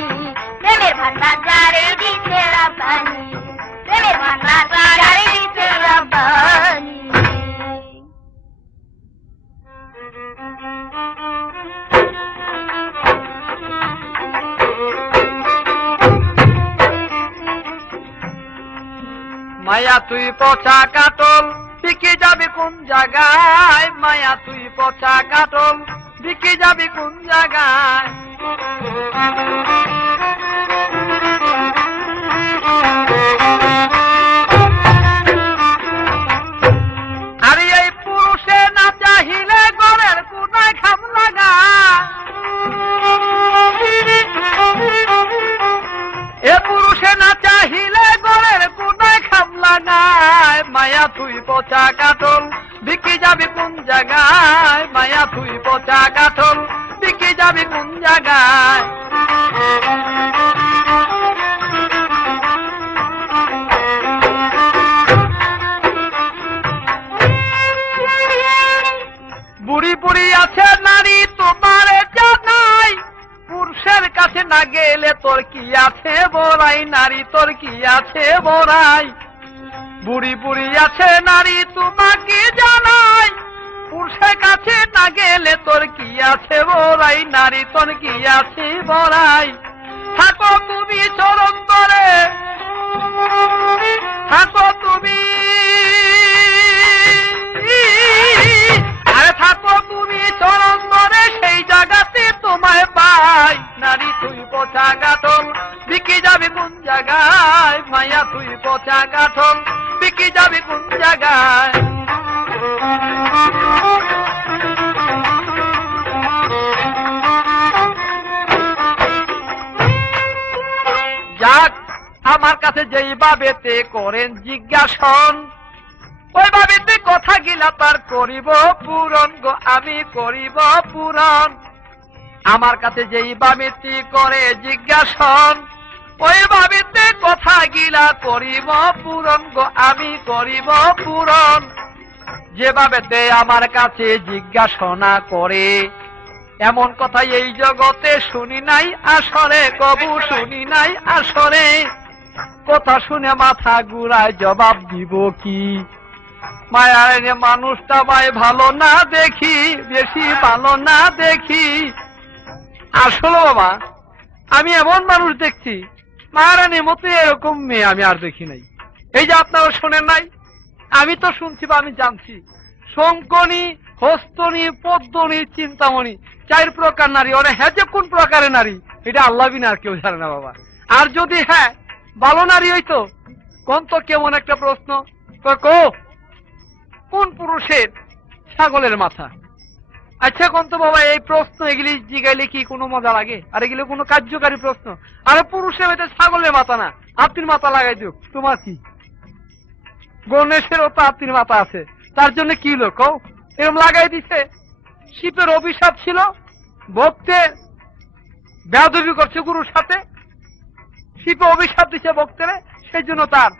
প্রেমের ভান্ডার যারে দিছে রাব্বানি, প্রেমের ভান্ডার যারে দিছে রাব্বানি। মায়া তুই পচা কাটল, বিকি যাবি কোন জায়গায়? মায়া তুই পচা কাটল, বিকি যাবি কোন জায়গায়? আরে এই পুরুষে না চাহিলে গড়ের কোনায় খাম লাগা, এ পুরুষে না চাহিলে গড়ের কোনায় খাম লাগায়। মায়া তুই পচা কাটল, বিকি যাবি কোন জায়গায়? মায়া তুই পচা কাটল, বিকি যাবি কোন জায়গায়? বুড়ি বুড়ি আছে নারী তোমার জানাই, পুরুষের কাছে না গেলে তোর কি আছে বড়াই? নারী তোর কি আছে বড়াই? বুড়ি বুড়ি আছে নারী তোমাকে জানাই, পুরুষের কাছে না গেলে তোর কি আছে বড়াই? নারী তোর কি আছে বড়াই? থাকো তুমি চরণ তরে, থাকো তুমি, আরে থাকো তুমি চরণ তরে, সেই জায়গাতে তোমায় পাই। নারী তুই পচা কাটল, বিকি যাবি কোন জায়গায়? মায়া তুই পচা কাটল, বিকি যাবি কোন জায়গায়? যাক, আমার কাছে যেই ভাবেতে করেন জিজ্ঞাসন, ওই ভাবিতে কথা গিলা তার করিব পূরণ গো, আমি করিব পূরণ। আমার কাছে যেই ভাবিতি করে জিজ্ঞাসন, ওই ভাবিতে কথা গিলা করিব পূরণ গো, আমি করিব পূরণ। যেভাবেতে আমার কাছে জিজ্ঞাসনা করে, এমন কথা এই জগতে শুনি নাই আসরে, কবু শুনি নাই আসরে। কথা শুনে মাথা ঘুরায় জবাব দিব কি? মায়ার মানুষটা ভাই ভালো না দেখি, বেশি ভালো না দেখি। আসলে বাবা আমি এমন মানুষ দেখছি, মায়ারানীর মতো এরকম মেয়ে আমি আর দেখি নাই। এই যে আপনারা শোনেন নাই, আমি তো শুনছি বা আমি জানছি, শঙ্কনী, হস্তনী, পদ্মনী, চিন্তামণি, 4 প্রকার নারী। ওরা হ্যাঁ যে কোন প্রকারের নারী এটা আল্লাহ বিনা আর কেউ জানে না বাবা। আর যদি হ্যাঁ ভালো নারী হইতো, কোন তো কেমন একটা প্রশ্ন, কোন পুরুষের ছাগলের মাথা? আচ্ছা কোন তো বাবা এই প্রশ্ন এগুলি জিগাইলে কি কোনো মজা লাগে? আর এগুলো কোনো কার্যকারী প্রশ্ন? আরে পুরুষের হইতে ছাগলের মাথা না, হাতির মাথা লাগাই দিও, তোমার কি? গণেশেরও তো হাতির মাথা আছে, তার জন্য কি লোক এরকম লাগাই দিছে। শিবের অভিশাপ ছিল, ভক্তের বেয়াদবি করছে গুরুর সাথে, শিবে অভিশাপ দিছে ভক্তের, সেই জন্য তার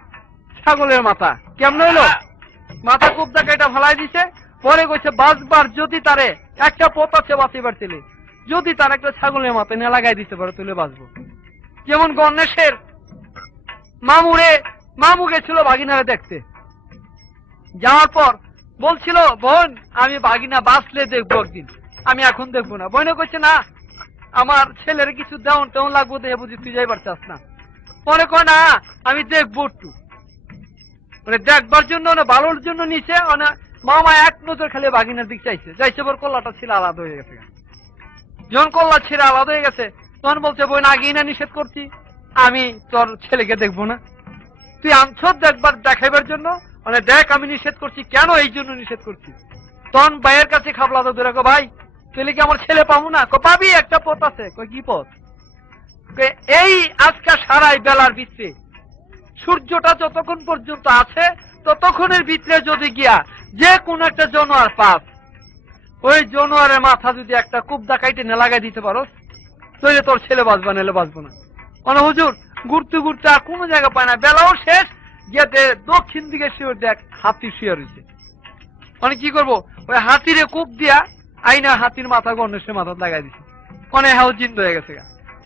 ছাগলের মাথা। কেমন হইলো? মাথা খুব জায়গাটা ফেলাই দিছে। পরে কইছে বাঁচবার যদি তারে একটা পথ আছে বাঁচিবার ছেলে, যদি তার একটা ছাগলের মাথা নিয়ে লাগাই দিতে পারে তুলে বাঁচবো। যেমন গণেশের মামু গেছিল ভাগিনারে দেখতে, যাওয়ার পর বলছিল বোন আমি ভাগিনা বাঁচলে দেখবো একদিন, আমি এখন দেখবো না। বোনে কইছে না আমার ছেলের কিছু দেওয়ান তেমন লাগবো, দেখে বুঝি তুই যাইবার চাস না। পরে কয় না আমি দেখবো একটু, মানে দেখবার জন্য না ভালোর জন্য নিচে মামা এক নজর খালি বাগিনার দিক চাইছে, যাইছে পর কল্লাটা ছিল আলাদা হয়ে গেছে। যখন কল্লা ছিল আলাদা হয়ে গেছে তখন বলছে বোন আগেই না নিষেধ করছি, আমি তোর ছেলেকে দেখবো না, তুই আনছ দেখবার দেখাইবার জন্য, মানে দেখ আমি নিষেধ করছি কেন, এই জন্য নিষেধ করছি। তখন ভাইয়ের কাছে খাবলা তো ধরে ভাই তুই কি আমার ছেলে পাবো না? পাবি, একটা পথ আছে। কি পথ? এই আজকে সারাই বেলার ভিতরে সূর্যটা যতক্ষণ পর্যন্ত আছে ততক্ষণের ভিতরে যদি গিয়া যে কোন একটা জানোয়ার পাস, ওই জানোয়ারের মাথা যদি একটা কুবদা কাইটে না লাগাই দিতে পারো তাহলে তোর ছেলে বাঁচবা, নাহলে বাঁচবো না। মানে হুজুর ঘুরতে ঘুরতে আর কোনো জায়গা পায় না, বেলাও শেষ, গিয়ে দক্ষিণ দিকে শুয়ে দেখ হাতি শুয়ে রয়েছে। মানে কি করবো, ওই হাতিরে কূপ দিয়া আইনা হাতির মাথা গণেশের মাথা লাগাই দিছে, মানে হাও জিন্দ হয়ে গেছে।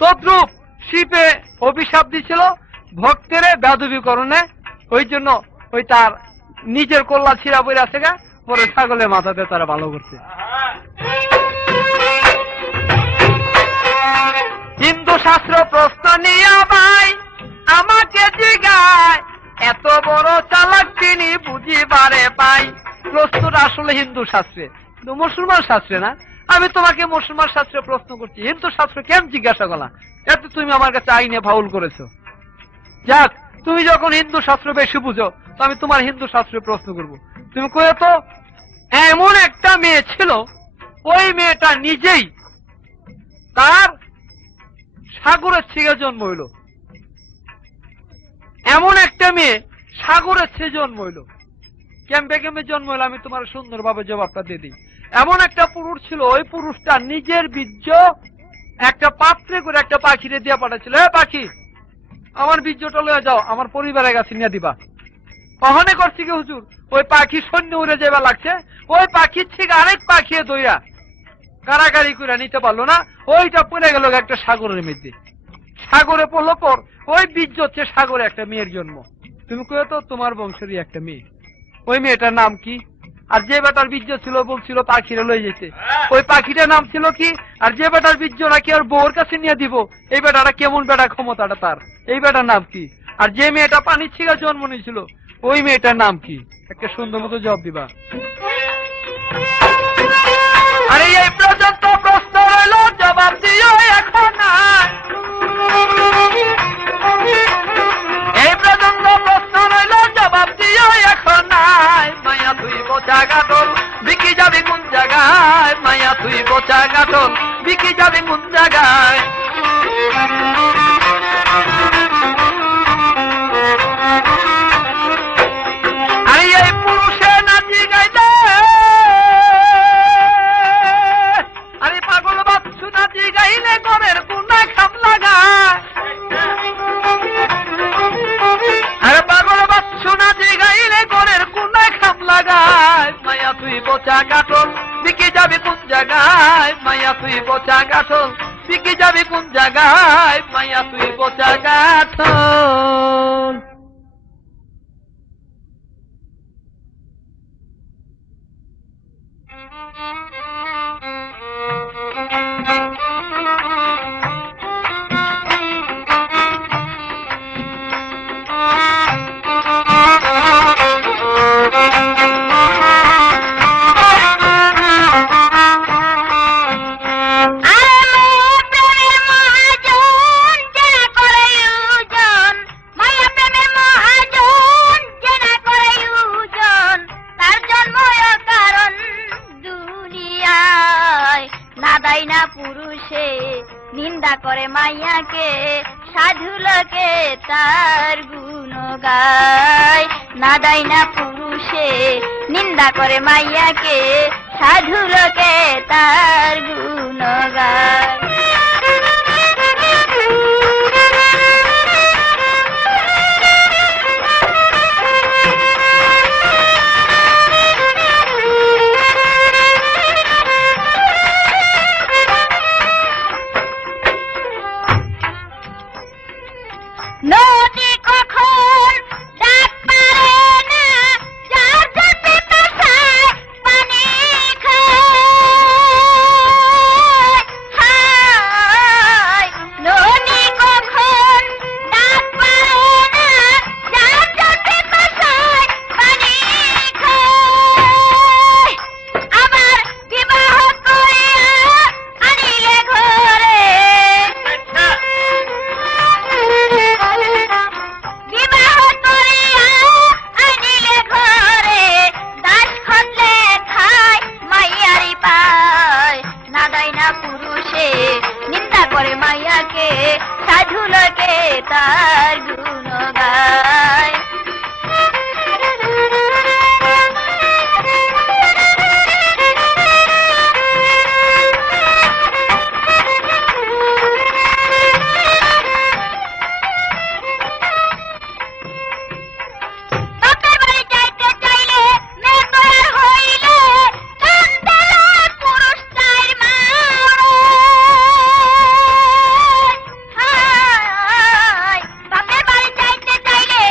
তদ্রূপ শিবে অভিশাপ দিছিল ভক্তের বেয়াদবিকরণে, ওই জন্য ওই তার নিজের কল্লা ছিঁড়া বইরা আছে গা, পরে ছাগলের মাথাতে তারা ভালো করছে। হিন্দু শাস্ত্র প্রশ্ন নিয়ে ভাই আমাকে জিগায়, এত বড় চালাক তিনি বুঝিবারে পাই। প্রশ্নটা আসলে হিন্দু শাস্ত্রে, মুসলমান শাস্ত্রে না। আমি তোমাকে মুসলমান শাস্ত্রে প্রশ্ন করছি, হিন্দু শাস্ত্র কেন জিজ্ঞাসা করলা? এত তুমি আমার কাছে আইনে ফাউল করেছো। যাক, তুমি যখন হিন্দু শাস্ত্র বেশি বুঝো তো আমি তোমার হিন্দু শাস্ত্রে প্রশ্ন করব। তুমি কয়ে তো এমন একটা মেয়ে ছিল, ওই মেয়েটা নিজেই তার সাগরের থেকে জন্ম হইল। এমন একটা মেয়ে সাগরের থেকে জন্ম হইল, কেমবে কেমবে জন্ম হইল আমি তোমার সুন্দরভাবে জবাবটা দিয়ে দিই। এমন একটা পুরুষ ছিল, ওই পুরুষটা নিজের বীর্য একটা পাত্রে করে একটা পাখিরে দিয়ে পাঠাচ্ছিল, এ পাখি আমার বীর্যটা লয়ে যাও, আমার পরিবারের কাছে নিয়ে দিবা। কখনে করছি কি হুজুর, ওই পাখি সৈন্য উড়ে যাবা লাগছে, ওই পাখির থেকে আরেক পাখি দইয়া কারাগারি করে নিতে পারলো না, ওইটা পড়ে গেল একটা সাগরের মধ্যে। সাগরে পড়লো পর ওই বীর্য হচ্ছে সাগরে একটা মেয়ের জন্ম। তুমি কয়ে তো তোমার বংশেরই একটা মেয়ে, ওই মেয়েটার নাম কি? আর যে বেটার বীর্য ছিল বলছিল পাখিরে লয়ে যেতে, ওই পাখিটার নাম ছিল কি? আর যে বেটার বীর্য নাকি আর বউর কাছে নিয়ে দিব, এই বেটাটা কেমন বেটা, ক্ষমতাটা তার, এই বেটার নাম কি? আর যে মেয়েটা পানির ছিগা জন্ম নিয়েছিল ওই মেয়েটার নাম কি? একটা সুন্দর মতো জবাব দিবা। আরে এই পর্যন্ত প্রশ্ন রইল, জবাব দিও এখন। এই পর্যন্ত প্রশ্ন রইল, জবাব দিও এখন। মায়া তুই বোঝা গাটল বিকি যাবি কোন জায়গায়, মায়া তুই বোঝা গাটল বিকি যাবি কোন জায়গায়। আরে এই পুরুষ মাইয়া তুই বোচা গাঠল শিখে যাবি কোন জায়গায় মাইয়া তুই বোচা গাঠল পুরুষে নিন্দা করে মাইয়াকে সাধু লোকে তার গুণ গায় নাদাই না পুরুষে নিন্দা করে মাইয়াকে সাধু লোকে তার গুণ গায় নদী কখন ডাক পারে না যার যাতে পাশায় পানি খায় নদী কখন ডাক পারে না যার যাতে পাশায় পানি খায় আবার বিবাহ করিয়া আনিলে ঘরে বিবাহ করিয়া আনিলে ঘরে দাস খতলে খায় মাইয়ারি পায় নাদাই না পুরুষে নিন্দা করে মাইয়াকে সাধু লোকে তার গুণ গায় বাপের বাড়ি যাইতে চাইলে মেয়ে তোর হইলে কান্দেলা পুরুষ চাই হায় বাপের বাড়ি যাইতে চাইলে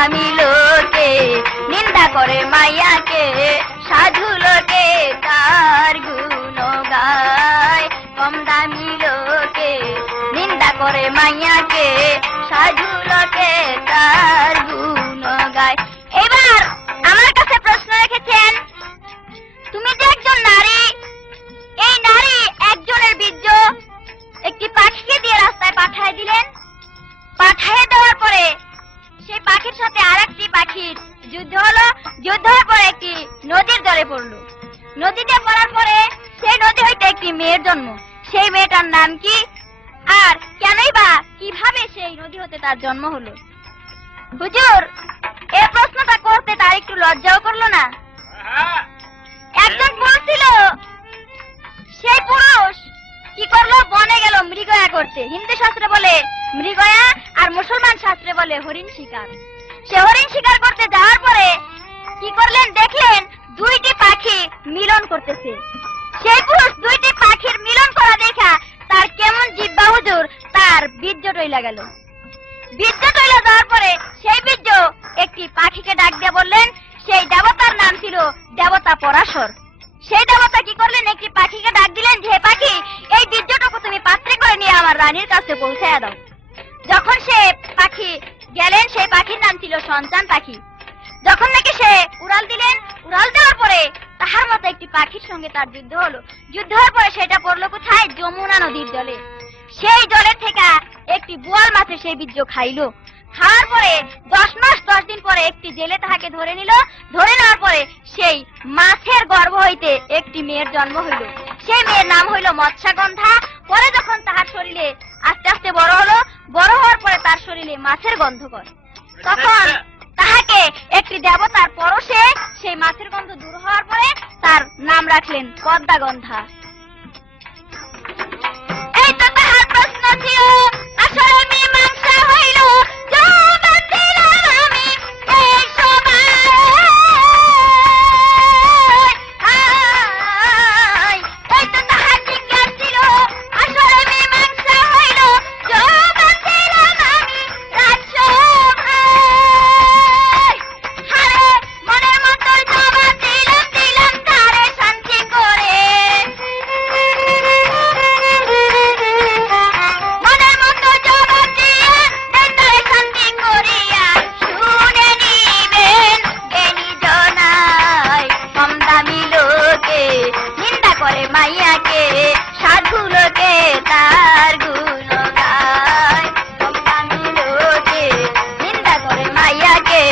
দামি লোকে নিন্দা করে মাইয়াকে, সাধু লোকে তার গুণ গায়। কম দামি লোকে নিন্দা করে মাইয়াকে, সাধু লোকে তার গুণ গায়। এবার আমার কাছে প্রশ্ন রেখেছেন, তুমি যে একজন নারী, এই নারী একজনের বীর্য একটি পাখিকে দিয়ে রাস্তায় পাঠিয়ে দিলেন। পাঠিয়ে দেওয়ার পরে সেই পাখির সাথে আরেকটি পাখির যুদ্ধ হলো। যুদ্ধ হওয়ার পরে একটি নদীর জলে পড়লো। নদীতে পড়ার পরে সেই নদী হইতে একটি মেয়ের জন্ম। সেই মেয়েটার নাম কি, আর কেনই বা কিভাবে সেই নদী হতে তার জন্ম হলো? হুজুর, এই প্রশ্নটা করতে তার একটু লজ্জাও করলো না? একজন পুরুষ ছিল, সেই পুরুষ কি করলো, বনে গেল মৃগয়া করতে। হিন্দু শাস্ত্রে বলে মৃগয়া, আর মুসলমান শাস্ত্রে বলে হরিণ শিকার। সে হরিণ শিকার করতে যাওয়ার পরে কি করলেন, দেখলেন দুইটি পাখি মিলন করতেছে। সেই পুরুষ দুইটি পাখির মিলন করা দেখা তার কেমন জিব্বা হুজুর, তার বীর্য টইলা গেল। বীর্য টইলা যাওয়ার পরে সেই বীর্য একটি পাখিকে ডাক দিয়ে বললেন, সেই দেবতার নাম ছিল দেবতা পরাশর। সেই দেবতা কি করলেন, একটি পাখিকে ডাক দিলেন, যে পাখি এই বীর্যটুকু তুমি পাত্রে করে নিয়ে আমার রানীর কাছে পৌঁছায়া দাও। যখন সে পাখি গেলেন, সেই পাখির নাম ছিল সন্তান পাখি। যখন নাকি সে উড়াল দিলেন, উড়াল দেওয়ার পরে তাহার মতো একটি পাখির সঙ্গে তার যুদ্ধ হলো। যুদ্ধ হওয়ার পরে সেটা পড়লো কোথায়, যমুনা নদীর জলে। সেই জলের থেকে একটি বোয়াল মাছে সেই বীর্য খাইলো। খাওয়ার পরে 10 মাস 10 দিন পরে একটি জেলে তাহাকে ধরে নিল। ধরে নেওয়ার পরে সেই মাছের গর্ভ হইতে একটি মেয়ের জন্ম হইল। সেই মেয়ের নাম হইল মৎস্যগন্ধা। পরে যখন তাহার শরীরে আস্তে আস্তে বড় হলো, বড় হওয়ার পরে তার শরীরে মাছের গন্ধ করে, তখন তাহাকে একটি দেবতার পরশে সেই মাছের গন্ধ দূর হওয়ার পরে তার নাম রাখলেন পদ্মাগন্ধা। এই তো তাহার প্রশ্ন ছিল, আসলে মীমাংসা হইল যৌবন ছিলাম আমি এই সময়। এই তো তাহার জিজ্ঞাসা ছিল, আসলে মীমাংসা হইল যৌবন ছিলাম আমি রাজসময়। হারে মনের মতো জবাব দিলাম, দিলাম তারে শান্তি করে। মনের মতো জবাব দিয়ে তারে শান্তি করিয়া শুনে নিবেন এনি জনায়। কম দামি লোকে নিন্দা করে মাইয়াকে, সাধু লোকে তার গুণ গায়। কম দামি লোকে নিন্দা করে মাইয়াকে,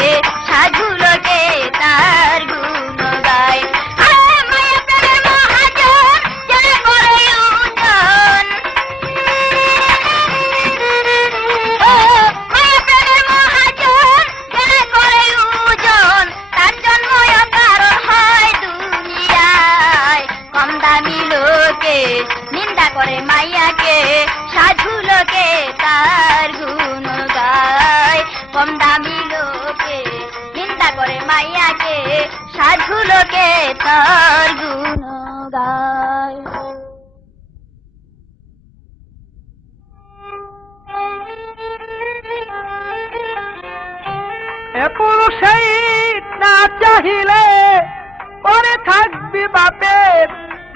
সাধু লোকে তার গুণ গায়। আরে মায়া প্রেমের মহাজন জেনে করে ওজন। ও মায়া প্রেমের মহাজন জেনে করে ওজন, তার জন্ম কারণ হয় দুনিয়ায়। কম দামি লোকে নিন্দা করে মাইয়াকে, সাধু লোকে তার গুণ গায়। কম দামি লোকে নিন্দা করে মাইয়াকে, সাধু লোকে তার গুণ গায়। এ পুরুষেই না চাহিলে পরে থাকবি বাপের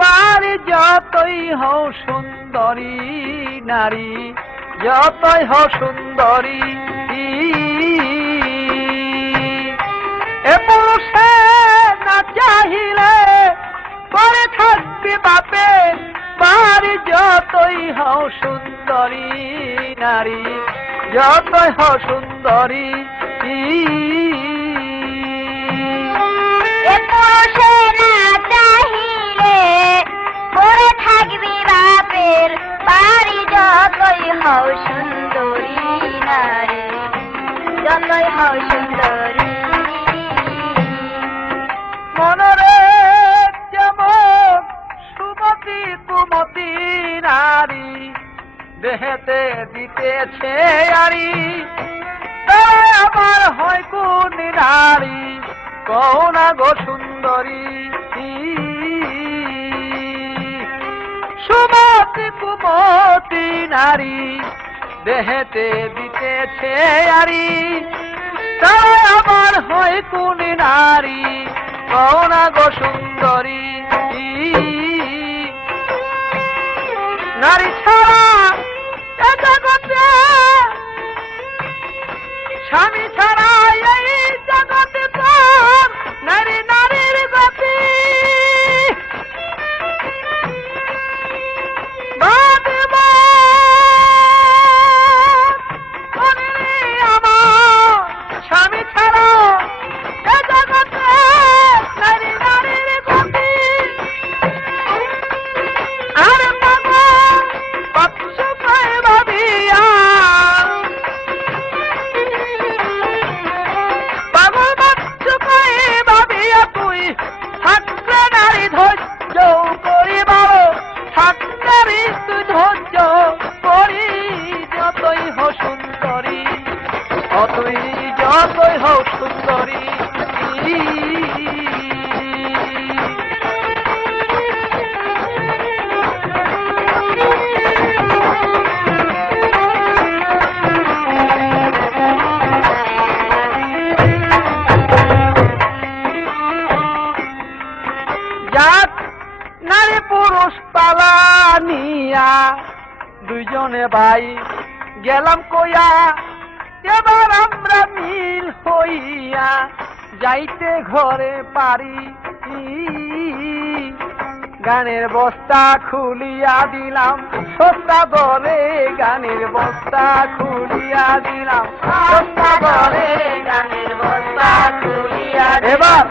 বাড়ি। যতই হও সুন্দরী নারী, যতই হও সুন্দরী। এ পুরুষে না চাহিলে পরে থাকবি বাপের বাড়ি। যতই হও সুন্দরী নারী, যতই হও সুন্দরী। এ পুরুষে না চাহিলে পরে থাকবি বাপের বাড়ি। যতই হও সুন্দরী নারী, যতই হও সুন্দরী। মনরে যেমন সুমতি কুমতি নারী, দেহেতে দিতেছে আরি। তাই আমার হয় কোন নারী, কও না গো সুন্দরী। সুমতি কুমতি নারী, দেহেতে দিতেছে আরি। তাই ওই কোন নারী কওনা গো সুন্দরী নারী ছাড়া এ জগতে স্বামী ছাড়া এই জগতে তোর নারী নারীর গতি স্বামী ছাড়া এ জগতে নারী নারীর গতি আর বাবা বাচ্চ কয় ভাবিয়া বাবা বাচ্চ কয় ভাবিয়া তুই থাকলে নারী ধৈর্য করি বারো থাকলে নারী তুই ধৈর্য করি যতই হো সুন্দরী অতই যতই হো সুন্দরী যাক নারী পুরুষ পালানিয়া দুইজনে ভাই গেলাম কইয়া এবার আমরা মিল হইয়া যাইতে ঘরে পারি গানের বস্তা খুলিয়া দিলাম সস্তা দরে গানের বস্তা খুলিয়া দিলাম সস্তা দরে গানের বস্তা খুলিয়া এবার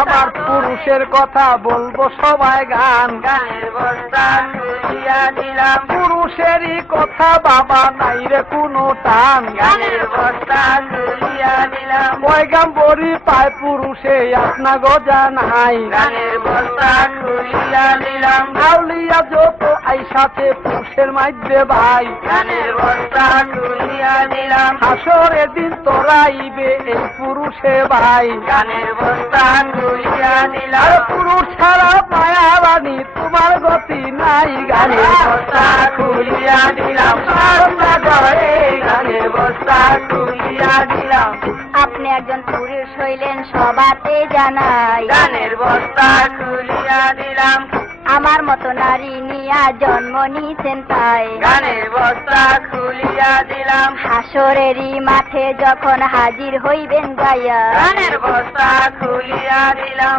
আমার পুরুষের কথা বলবো সবাই গান গানের বস্তা খুলিয়া দিলাম পুরুষেরই কথা বাবা নাই রে কোনো টান গানের বস্তা খুলিয়া দিলাম পয়গাম্বরি পায় পুরুষে আপনা গজা নাই গানের বস্তা খুলিয়া দিলাম আউলিয়া যত আইসাতে পুরুষের মাইধ্যে ভাই গানের বস্তা খুলিয়া দিলাম হাসরের দিন তোরাইবে এই পুরুষে ভাই গানের বস্তা খুলিয়া দিলাম পুরুষ ছাড়া মায়া রানী তোমার গতি নাই গানের বস্তা খুলিয়া দিলাম গানের বস্তা খুলিয়া দিলাম আপনি একজন পুরুষ হইলেন সবাতে জানাই গানের বস্তা খুলিয়া দিলাম আমার মতো নারী নিয়া জন্ম নিছেন তাই গানের বস্তা খুলিয়া দিলাম হাসরেরই মাঠে যখন হাজির হইবেন গাইয়া গানের বস্তা খুলিয়া দিলাম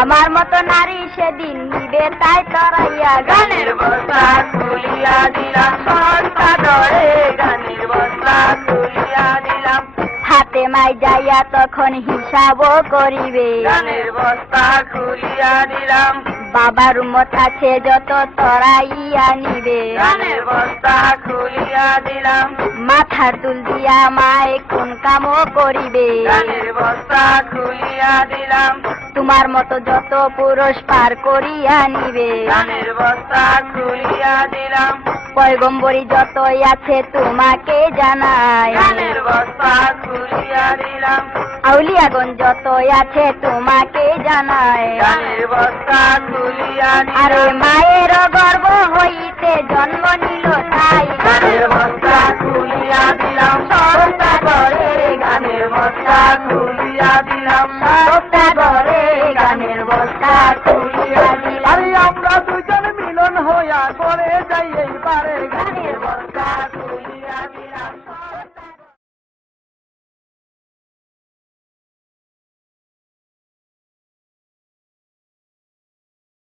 আমার মতো নারী সেদিন নিবে তাই তরাইয়া গানের বস্তা খুলিয়া দিলাম সস্তা দরে গানের বস্তা খুলিয়া দিলাম হাতে মাই যাইয়া তখন হিসাবও করিবে গানের বস্তা খুলিয়া দিলাম বাবার উম্মত আছে যত তরাইয়া নিবে গানের বস্তা খুলিয়া দিলাম মাথার দুল দিয়া মায় কোন কামও করিবে গানের বস্তা খুলিয়া দিলাম তোমার মতো যত পুরুষ পার করিয়া নিবে গানের বস্তা খুলিয়া দিলাম পয়গম্বরী যতই আছে তোমাকে জানাই গানের বস্তা খুলিয়া দিলাম আউলিয়াগণ যতই আছে তোমাকে জানাই গানের বস্তা খুলিয়া আরে দিলাম মায়ের গর্ভ হইতে জন্ম নিল তাই গানের বস্তা খুলিয়া দিলাম সস্তা করে গানের বস্তা খুলিয়া দিলাম সস্তা করে গানের বস্তা